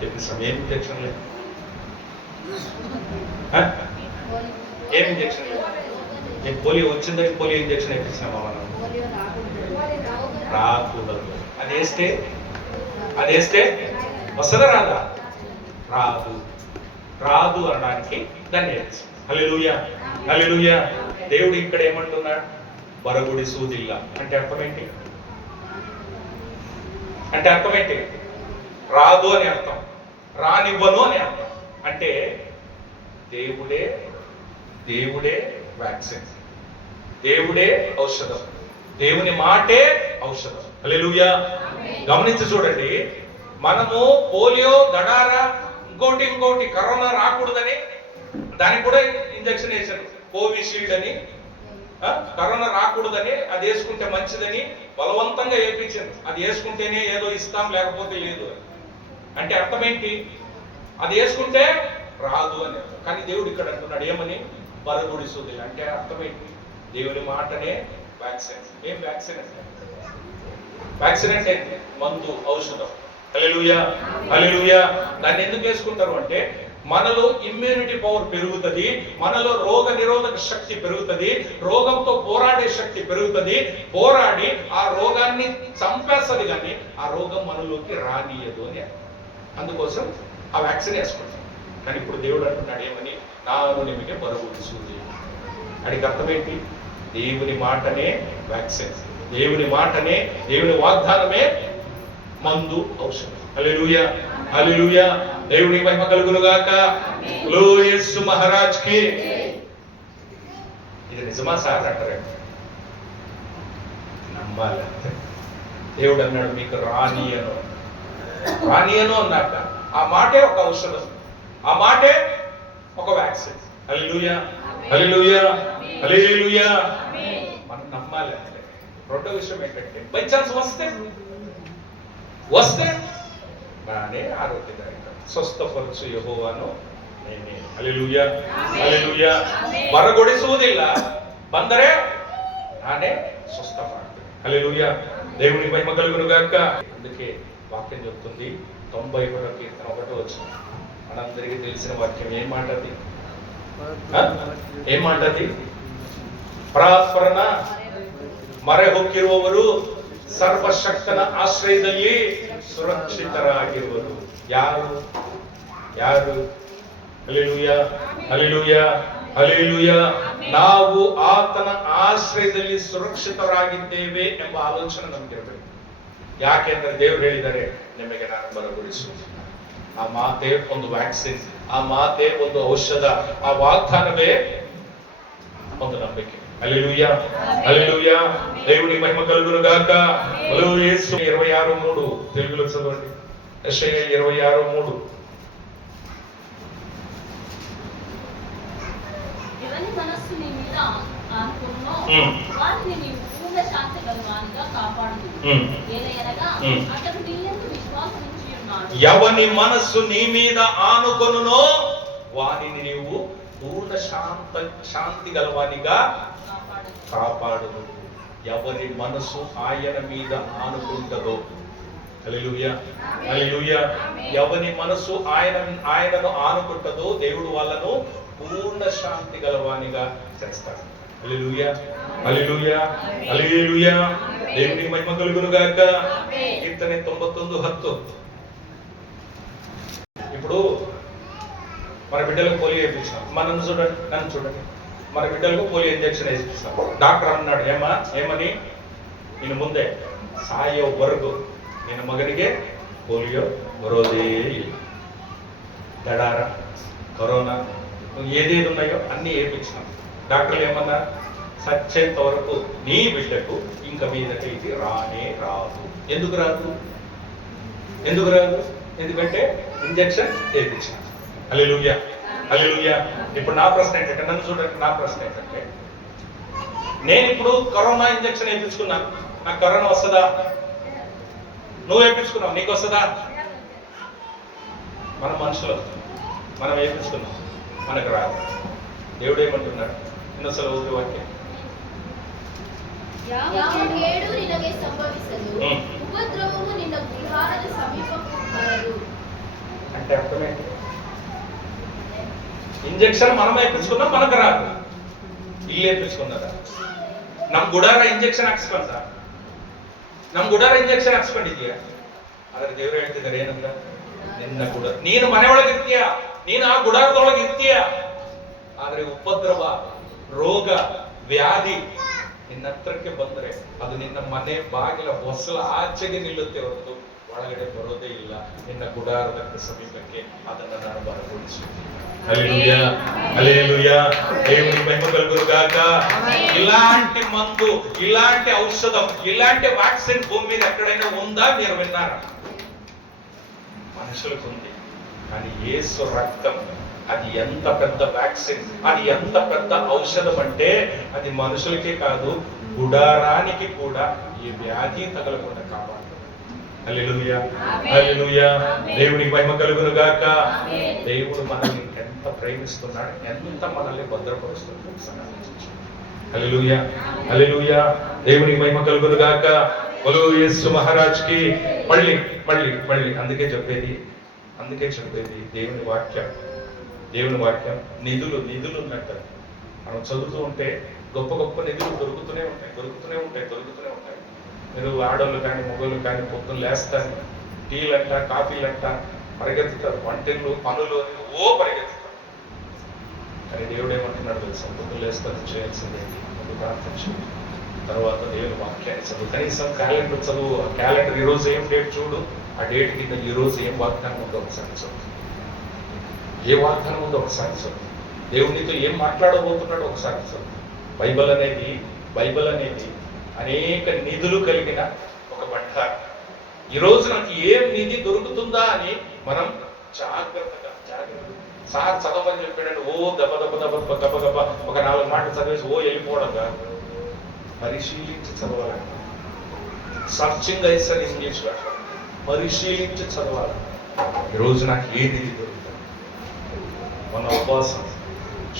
చెప్పిస్తాం. ఏం ఇంజక్షన్ లేదు, ఏం ఇంజక్షన్ లేదు. నేను పోలియో వచ్చిందని పోలియో ఇంజక్షన్ వేయించినామా మనం? రాకూడదు. అది వేస్తే వస్తుందా రాదా? రాదు. రాదు అనడానికి దాన్ని వేస్తాం. హల్లెలూయా, హల్లెలూయా. దేవుడు ఇక్కడ ఏమంటున్నాడు? బరగుడి సూదిల్లా అంటే అర్థం ఏంటి? అంటే అర్థం ఏంటి? రాదు అని అర్థం, రానివ్వను అని అర్థం. అంటే దేవుడే వ్యాక్సిన్, దేవుడే ఔషధం, దేవుని మాటే ఔషధం. హల్లెలూయా. గమనించి చూడండి, మనము పోలియో, దడారా, ఇంకోటి కరోనా రాకూడదని దానికి కూడా ఇంజక్షన్ వేశారు. కోవిషీల్డ్ అని, కరోనా రాకూడదని అది వేసుకుంటే మంచిదని బలవంతంగా వేయించారు. అది వేసుకుంటేనే ఏదో ఇస్తాం, లేకపోతే లేదు. అంటే అర్థం ఏంటి? అది వేసుకుంటే రాదు అని అర్థం. కానీ దేవుడు ఇక్కడ అంటున్నాడు ఏమని? బరగుడి సూది అంటే అర్థం ఏంటి? దేవుని మాటనే వ్యాక్సిన్. ఏం వ్యాక్సిన్ అంటే? వ్యాక్సిన్ అంటే మందు, ఔషధం. హల్లెలూయా, హల్లెలూయా. దాన్ని ఎందుకు వేసుకుంటారు అంటే మనలో ఇమ్యూనిటీ పవర్ పెరుగుతుంది, మనలో రోగ నిరోధక శక్తి పెరుగుతుంది, రోగంతో పోరాడే శక్తి పెరుగుతుంది. పోరాడి ఆ రోగాన్ని చంపేస్తుంది, కానీ ఆ రోగం మనలోకి రానియదు అని. అందుకోసం ఆ వ్యాక్సిన్ వేసుకుంటాం. కానీ ఇప్పుడు దేవుడు అంటున్నాడు ఏమని? నాను నిమికే బరగుడి సూది. అడిగి అర్థం ఏంటి? దేవుని మాటనే వ్యాక్సిన్, దేవుని మాటనే, దేవుని వాగ్దానమే మందు, ఔషధం. హల్లెలూయా, హల్లెలూయా. దేవుని మహిమ కలుగును గాక. యేసు మహారాజ్ కి. ఇది నిజమా సార్ అంటారు? నమ్మాలి. దేవుడు అన్నాడు మీకు రానియను అన్నాక ఆ మాటే ఒక ఔషధం, ఆ మాటే ఒక వ్యాక్సిన్. హల్లెలూయా, హల్లెలూయా, హల్లెలూయా. మనం నమ్మాలి. అంటే రెండో విషయం ఏంటంటే బై ఛాన్స్ వస్తే నానే ఆరోగ్యదాయక, స్వస్థపరచు యెహోవాను నేనే. హల్లెలూయా, హల్లెలూయా. బరగొడి సూదిల్ల ಬಂದರೆ నానే స్వస్థ ಮಾಡ್ತೀನಿ. హల్లెలూయా. దేవుని మహిమ కలుగును గాక. అందుకే వాక్యం చెప్తుంది 91వ కీర్తన 1వ వచనం. మనందరికీ తెలిసిన వాక్యం. ఏం మాటది? ಪರಾತ್ಪರನ ಮರೆ ಹೊಕ್ಕಿರುವವರು ಸರ್ವಶಕ್ತನ ಆಶ್ರಯದಲ್ಲಿ ಸುರಕ್ಷಿತರಾಗಿರುವರು. ಯಾರು? Hallelujah, hallelujah, hallelujah. ನಾವು ಆತನ ಆಶ್ರಯದಲ್ಲಿ ಸುರಕ್ಷಿತರಾಗಿದ್ದೇವೆ ಎಂಬ ಆಲೋಚನೆ ನಮಗಿರಬೇಕು. ಯಾಕೆಂದ್ರೆ ದೇವರು ಹೇಳಿದ್ದಾರೆ ನಿಮಗೆ ನಾನು ಬರಗೊಳಿಸು. ಆ ಮಾತೆ ಒಂದು ವ್ಯಾಕ್ಸಿನ್, ಆ ಮಾತೆ ಒಂದು ಔಷಧ, ಆ ವಾಗ್ದಾನವೇ ಒಂದು ನಂಬಿಕೆ. హల్లెలూయా, హల్లెలూయా. దేవుని మహిమ కలుగును గాక. హల్లెలూయా. 26:3 తెలుగులో చదవండి. యెషయా 26:3. ఎవని మనస్సు నీ మీద ఆనుకొనునో వారిని నీవు పూర్ణ శాంతి గలవానిగా కాపాడుదువు. ఏలయనగా అతడు నీ యందు విశ్వాసం ఉంచి ఉన్నాడు. ఎవని మనస్సు నీ మీద ఆనుకొనునో వారిని నీవు పూర్ణ శాంతి గలవానిగా కాపాడును. ఎవరి మనసు ఆయన మీద ఆనుకుంటదో. హల్లెలూయా, హల్లెలూయా. ఎవరి మనసు ఆయనను ఆనుకుంటదో దేవుడు వాళ్ళను పూర్ణ శాంతి గలవానిగా చేస్తాడు. హల్లెలూయా, హల్లెలూయా, హల్లెలూయా. దేవుని మహిమ కలుగును గాక. కీర్తన 99:10. ఇప్పుడు మన బిడ్డలకు పోలియో వేయించాం. నన్ను చూడండి, మన బిడ్డలకు పోలియో ఇంజక్షన్ వేసిస్తాం. డాక్టర్ అన్నాడు ఏమని? నేను ముందే ಸಾಯೋವರೆಗೂ ನಿನ್ನ ಮಗನಿಗೆ ಪೋಲಿಯೋ ಬರೋದೇ ಇಲ್ಲ. దడార, కరోనా, ఏదేది ఉన్నాయో అన్నీ వేయించినాం. డాక్టర్లు ఏమన్నా? సచ్చేంత వరకు నీ బిడ్డకు ఇంక మీదట ఇది రానే రాదు. ఎందుకు రాదు? ఎందుకంటే ఇంజక్షన్ వేయించినాం. హల్లెలూయా, హల్లెలూయా. ఇప్పుడు నా ప్రశ్న ఏంటంటే, నన్ను చూడండి, నా ప్రశ్న ఏంటంటే, నేను ఇప్పుడు కరోనా ఇంజక్షన్ వేయించుకున్నాను, నాకు కరోనా వస్తుందా? నువ్వు వేయించుకున్నావు, నీకు వస్తుందా? మన మనుషులు మనం వేయించుకున్నాం, మనకు రాదు. దేవుడు ఏమంటున్నాడు? ఇన్నసలు వాక్యం ಯಾವ ಕೇಡು ನಿನಗೆ ಸಂಭವಿಸದು, ಹ್ಮ್. ಉಪದ್ರವವು ನಿನ್ನ ಗುಡಾರದ ಸಮೀಪಕ್ಕೂ ಬರದು. అంటే అర్థమైంది. ఇంజెక్షన్ మనం వేయించుకున్నాం, మనకు రాదు. ఇల్లు వేయించుకున్నదా? ನಮ್ಮ ಗುಡಾರ ಇಂಜೆಕ್ಷನ್ ಹಾಕ್ಸ್ಕೊಂಡ, ನಮ್ಮ ಗುಡಾರ ಇಂಜೆಕ್ಷನ್ ಹಾಕ್ಸ್ಕೊಂಡಿದ್ಯಾ? ಆದ್ರೆ ದೇವರು ಹೇಳ್ತಿದ್ದಾರೆ ಏನಂತ, ನಿನ್ನ ಗುಡ, ನೀನು ಮನೆ ಒಳಗಿರ್ತೀಯ, ನೀನು ಆ ಗುಡಾರದೊಳಗೆ ಇರ್ತೀಯ, ಆದ್ರೆ ಉಪದ್ರವ, ರೋಗ, ವ್ಯಾಧಿ ನಿನ್ನ ಹತ್ರಕ್ಕೆ ಬಂದ್ರೆ ಅದು ನಿನ್ನ ಮನೆ ಬಾಗಿಲ ಹೊಸಲ ಆಚೆಗೆ ನಿಲ್ಲುತ್ತೆ ಹೊರತು ಒಳಗಡೆ ಬರೋದೇ ಇಲ್ಲ. ನಿನ್ನ ಗುಡಾರದ ಸಮೀಪಕ್ಕೆ ಅದನ್ನ ನಾನು ಬರಗೊಳಿಸುತ್ತೇನೆ. హల్లెలూయా, హల్లెలూయా, దేవుని మహిమ కలుగును గాక. ఇలాంటి మందు, ఇలాంటి ఔషధం, ఇలాంటి వ్యాక్సిన్ భూమి మీద ఎక్కడైనా ఉందా? మీరు విన్నారా? మనుషులకు ఉంది. కానీ యేసు రక్తం అది ఎంత పెద్ద వ్యాక్సిన్, అది ఎంత పెద్ద ఔషధం అంటే అది మనుషులకే కాదు, గుడారానికి కూడా ఈ వ్యాధి తగలకుండా కాపాడుతుంది. హల్లెలూయా, హల్లెలూయా, దేవునికి మహిమ కలుగును గాక. దేవుడు మనల్ని ఎంత ప్రేమిస్తున్నాడు, ఎంత మనల్ని భద్రపరుస్తున్నాడు. హల్లెలూయా, హల్లెలూయా, దేవునికి మహిమ కలుగును గాక. బోలో యేసు మహారాజ్ కి. మళ్ళీ మళ్ళీ మళ్ళీ అందుకే చెప్పేది దేవుని వాక్యం, దేవుని వాక్యం. నిధులు ఉన్నట్టు మనం చదువుతూ ఉంటే గొప్ప గొప్ప నిధులు దొరుకుతూనే ఉంటాయి. మీరు ఆడోళ్ళు కానీ మగోళ్ళు కానీ పొద్దున్న లేస్తారు, టీలంట కాఫీలంట పరిగెత్తుతారు, వంటలు పనులు పరిగెత్తుతారు. కానీ దేవుడు ఏమంటున్నాడు తెలుసా? పొద్దున్న లేస్తారు, చేయాల్సిందేంటి? ముందు ప్రార్థన చేయండి, తర్వాత దేవుని వాక్యాన్ని చదువు, కనీసం క్యాలెండర్ చదువు. ఆ క్యాలెండర్ ఈ రోజు ఏం డేట్ చూడు, ఆ డేట్ కింద ఈ రోజు ఏం వాగ్దానం ఉందో ఒకసారి చదువు, ఏ వాగ్దానం ఉందో ఒకసారి చదువు, దేవునితో ఏం మాట్లాడబోతున్నాడో ఒకసారి చదువు. బైబిల్ అనేది అనేక నిధులు కలిగిన ఒక బండారం. ఈ రోజు నాకు ఏం నిధి దొరుకుతుందా అని మనం జాగ్రత్తగా సార్ చదవని చెప్పాడంటే దెబ్బ ఒక 4 మాటలు చదివేసి వెళ్ళిపోవడం కాదు. పరిశీలించి చదవాలంట. సర్చింగ్ ఐసర్ ఇంగ్లీష్ పరిశీలించి చదవాలి. ఈరోజు నాకు ఏ నిధి దొరుకుతుంది? మన ఉపవాసం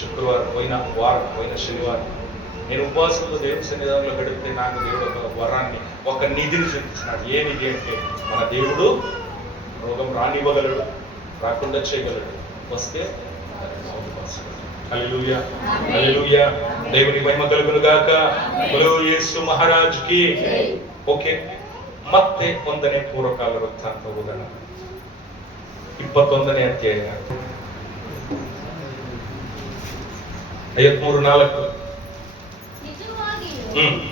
శుక్రవారం పోయిన శనివారం నేను ఉపవాసంలో దేవుని సన్నిధానంలో గడిపితే నాకు దేవుడు ఒక వరాన్ని, ఒక నిధిని చూపించినాడు. ఏ నిధి అంటే మన దేవుడు రోగం రానివ్వగలడు, రాకుండా చేయగలడు, వస్తే హల్లెలూయా, హల్లెలూయా, దేవుని మహిమ కలుగును గాక. బోలో యేసు మహారాజ్ కి. ಓಕೆ, ಮತ್ತೆ 1ನೇ ಪೂರ್ವಕಾಲ ವೃತ್ತಾಂತ ಓದೋಣ. 21ನೇ ಅಧ್ಯಾಯ 53:4.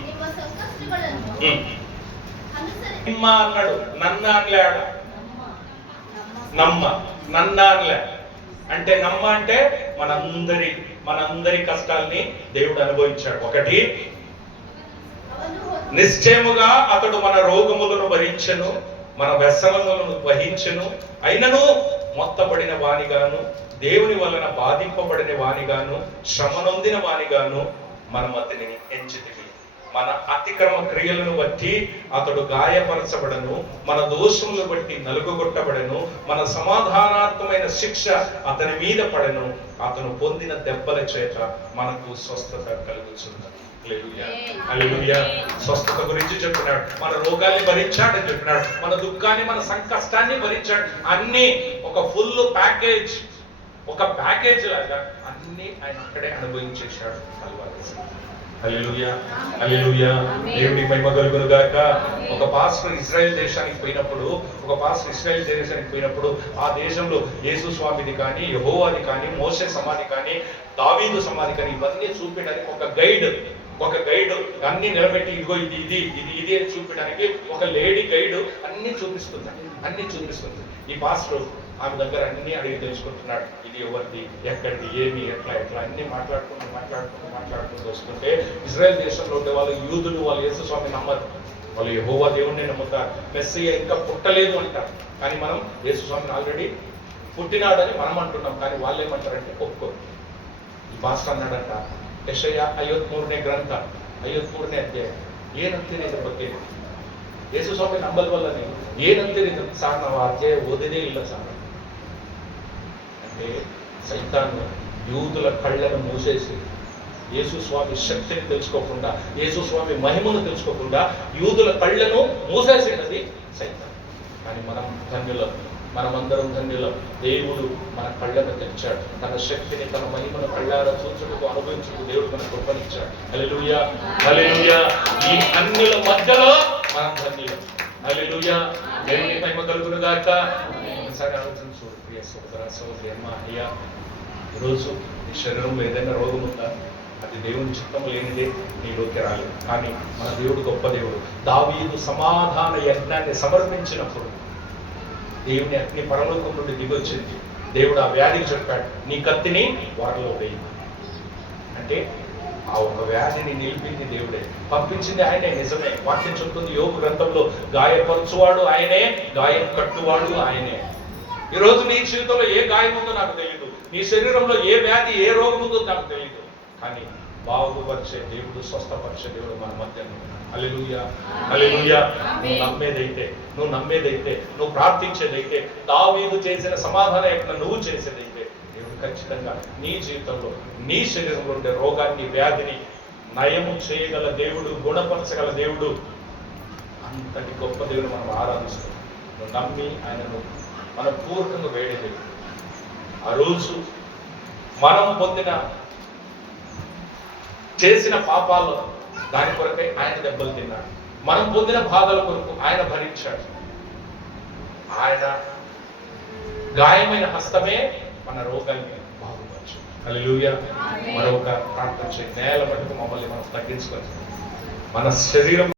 ನಿಮ್ಮ ಸಂಕಷ್ಟಗಳನ್ನು ನಿಮ್ಮ అన్నాడు, నన్న అనలేడ, నన్న అనలే. అంటే నమ్మ అంటే మనందరి కష్టాల్ని దేవుడు అనుభవించాడు. ఒకటి, నిశ్చయముగా అతడు మన రోగములను భరించెను, మన వ్యసనములను వహించెను, అయినను మొత్తబడిన వానిగాను, దేవుని వలన బాధింపబడిన వానిగాను, శ్రమ నొందిన వానిగాను మనం అతనిని ఎంచితిమి. మన అతిక్రమ క్రియలను బట్టి అతడు గాయపరచబడను, మన దోషములను బట్టి నలుగుగొట్టబడను, మన సమాధానాత్మకమైన శిక్ష అతని మీద పడను, అతను పొందిన దెబ్బల చేత మనకు స్వస్థత కలుగుచున్నది. హల్లెలూయా. స్వస్థత గురించి చెప్పినాడు, మన రోగాల్ని భరించాడని చెప్పినాడు, మన దుఃఖాన్ని, మన సంకష్టాన్ని భరించాడు. అన్ని ఒక ఫుల్ ప్యాకేజ్, ఒక ప్యాకేజ్ లాగా అన్ని ఆయన అక్కడే అనుభవించేశాడు. హల్లెలూయా, హల్లెలూయా, దేవుని మహిమ కలుగును గాక. ఒక పాస్టర్ ఇజ్రాయెల్ దేశానికి పోయినప్పుడు ఆ దేశంలో యేసు స్వామిది కానీ, యెహోవాది కానీ, మోషే సమాధి కానీ, దావీదు సమాధి కానీ ఇవన్నీ చూపించడానికి ఒక గైడ్ అన్ని నిలబెట్టి, ఇదిగో ఇది అని చూపించడానికి ఒక లేడీ గైడ్ అన్ని చూపిస్తుంది. ఈ పాస్టర్ ఆమె దగ్గర అన్ని అడిగి తెలుసుకుంటున్నాడు. ఇది ఎవరిది, ఎక్కడిది, ఏమి, ఎట్లా అన్ని మాట్లాడుకుంటూ వస్తుంటే, ఇజ్రాయెల్ దేశంలో ఉండే వాళ్ళు యూదులు, వాళ్ళు యేసు స్వామి నమ్మరు, వాళ్ళు యెహోవా దేవుణ్ణి నమ్ముతారు. మెస్సీయ ఇంకా పుట్టలేదు అంటారు. కానీ మనం యేసు స్వామిని ఆల్రెడీ పుట్టినాడని మనం అంటున్నాం, కానీ వాళ్ళు ఏమంటారంటే ఒప్పుకోరు. ಈ ಪಾಸ್ಟರ್ ಅನ್ನಾಡಂತ ಯೆಶಯ 53ನೇ ಗ್ರಂಥ 53ನೇ ಅಧ್ಯಾಯ ಏನಂತೀರಿ ಇದ್ರ ಬಗ್ಗೆ? ಯೇಸು ಸ್ವಾಮಿ ನಂಬಲ್ವಲ್ಲ ನೀವು, ಏನಂತೀರಿ ಸಾರ್? ನಾವು ಅಧ್ಯಾಯ ಓದಿದೇ ಇಲ್ಲ ಸಾರ್ అంటే సైతాను యూదుల కళ్ళను మూసేసి యేసు స్వామి శక్తిని తెలుసుకోకుండా, యేసు స్వామి మహిమను తెలుసుకోకుండా యూదుల కళ్ళను మూసేసినది సైతాన్. కానీ మనం ధన్యులం, మనమందరం ధన్యులం. దేవుడు మన కళ్ళను తెచ్చాడు. తన శక్తిని, తన మహిమను కళ్ళారా చూచుటకు, అనుభవించుటకు దేవుడు మనకు కృపనిచ్చాడు. హల్లెలూయా, హల్లెలూయా. ఈ అన్యుల మధ్యలో మనం ధన్యులం. హల్లెలూయా. దేవుని మహిమ కలుగును గాక. ఒకసారి ఆలోచన చూడు ప్రియ సోదర సోదరి, అమ్మ, అయ్యా, ఈరోజు నీ శరీరంలో ఏదైనా రోగం ఉందా? అది దేవుని చిత్తం లేనిదే నీలోకి రాలేదు. కానీ మన దేవుడు గొప్ప దేవుడు. దావీదు సమాధాన యజ్ఞాన్ని సమర్పించినప్పుడు దేవుని అగ్ని పరలోకం నుండి దిగొచ్చింది. దేవుడు ఆ వ్యాధికి చెప్పాడు, నీ కత్తిని వారిలో వేయి. అంటే ఆ ఒక వ్యాధిని నిలిపింది దేవుడే, పంపించింది ఆయనే. నిజమే, వాక్యం చెప్తుంది యోగు గ్రంథంలో, గాయపరచువాడు ఆయనే, గాయం కట్టువాడు ఆయనే. ఈరోజు నీ జీవితంలో ఏ గాయం ఉందో నాకు తెలియదు, నీ శరీరంలో ఏ వ్యాధి, ఏ రోగం ఉందో నాకు తెలియదు. కానీ బాగుపరిచే దేవుడు, స్వస్థపరిచే దేవుడు మన మధ్య. హల్లెలూయా, హల్లెలూయా. నువ్వు నమ్మేదైతే, నువ్వు ప్రార్థించేదైతే, దావీదు చేసిన సమాధాన యజ్ఞం నువ్వు చేసేదైతే, దేవుడు ఖచ్చితంగా నీ జీవితంలో, నీ శరీరంలో ఉండే రోగాన్ని, వ్యాధిని నయము చేయగల దేవుడు, గుణపరచగల దేవుడు. అంతటి గొప్ప దేవుడు మనం ఆరాధిస్తాం. నువ్వు నమ్మి ఆయనను మనపూర్వకంగా వేడేది. ఆ రోజు మనం చేసిన పాపాల్లో దాని కొరకై ఆయన దెబ్బలు తిన్నాడు. మనం పొందిన బాధల కొరకు ఆయన భరించాడు. ఆయన గాయమైన హస్తమే మన రోగాన్ని బాగుపరచు. హల్లెలూయా. మరొక ప్రార్థన చేయి. నేల మటుకు మమ్మల్ని మనం తగ్గించుకొని మన శరీరం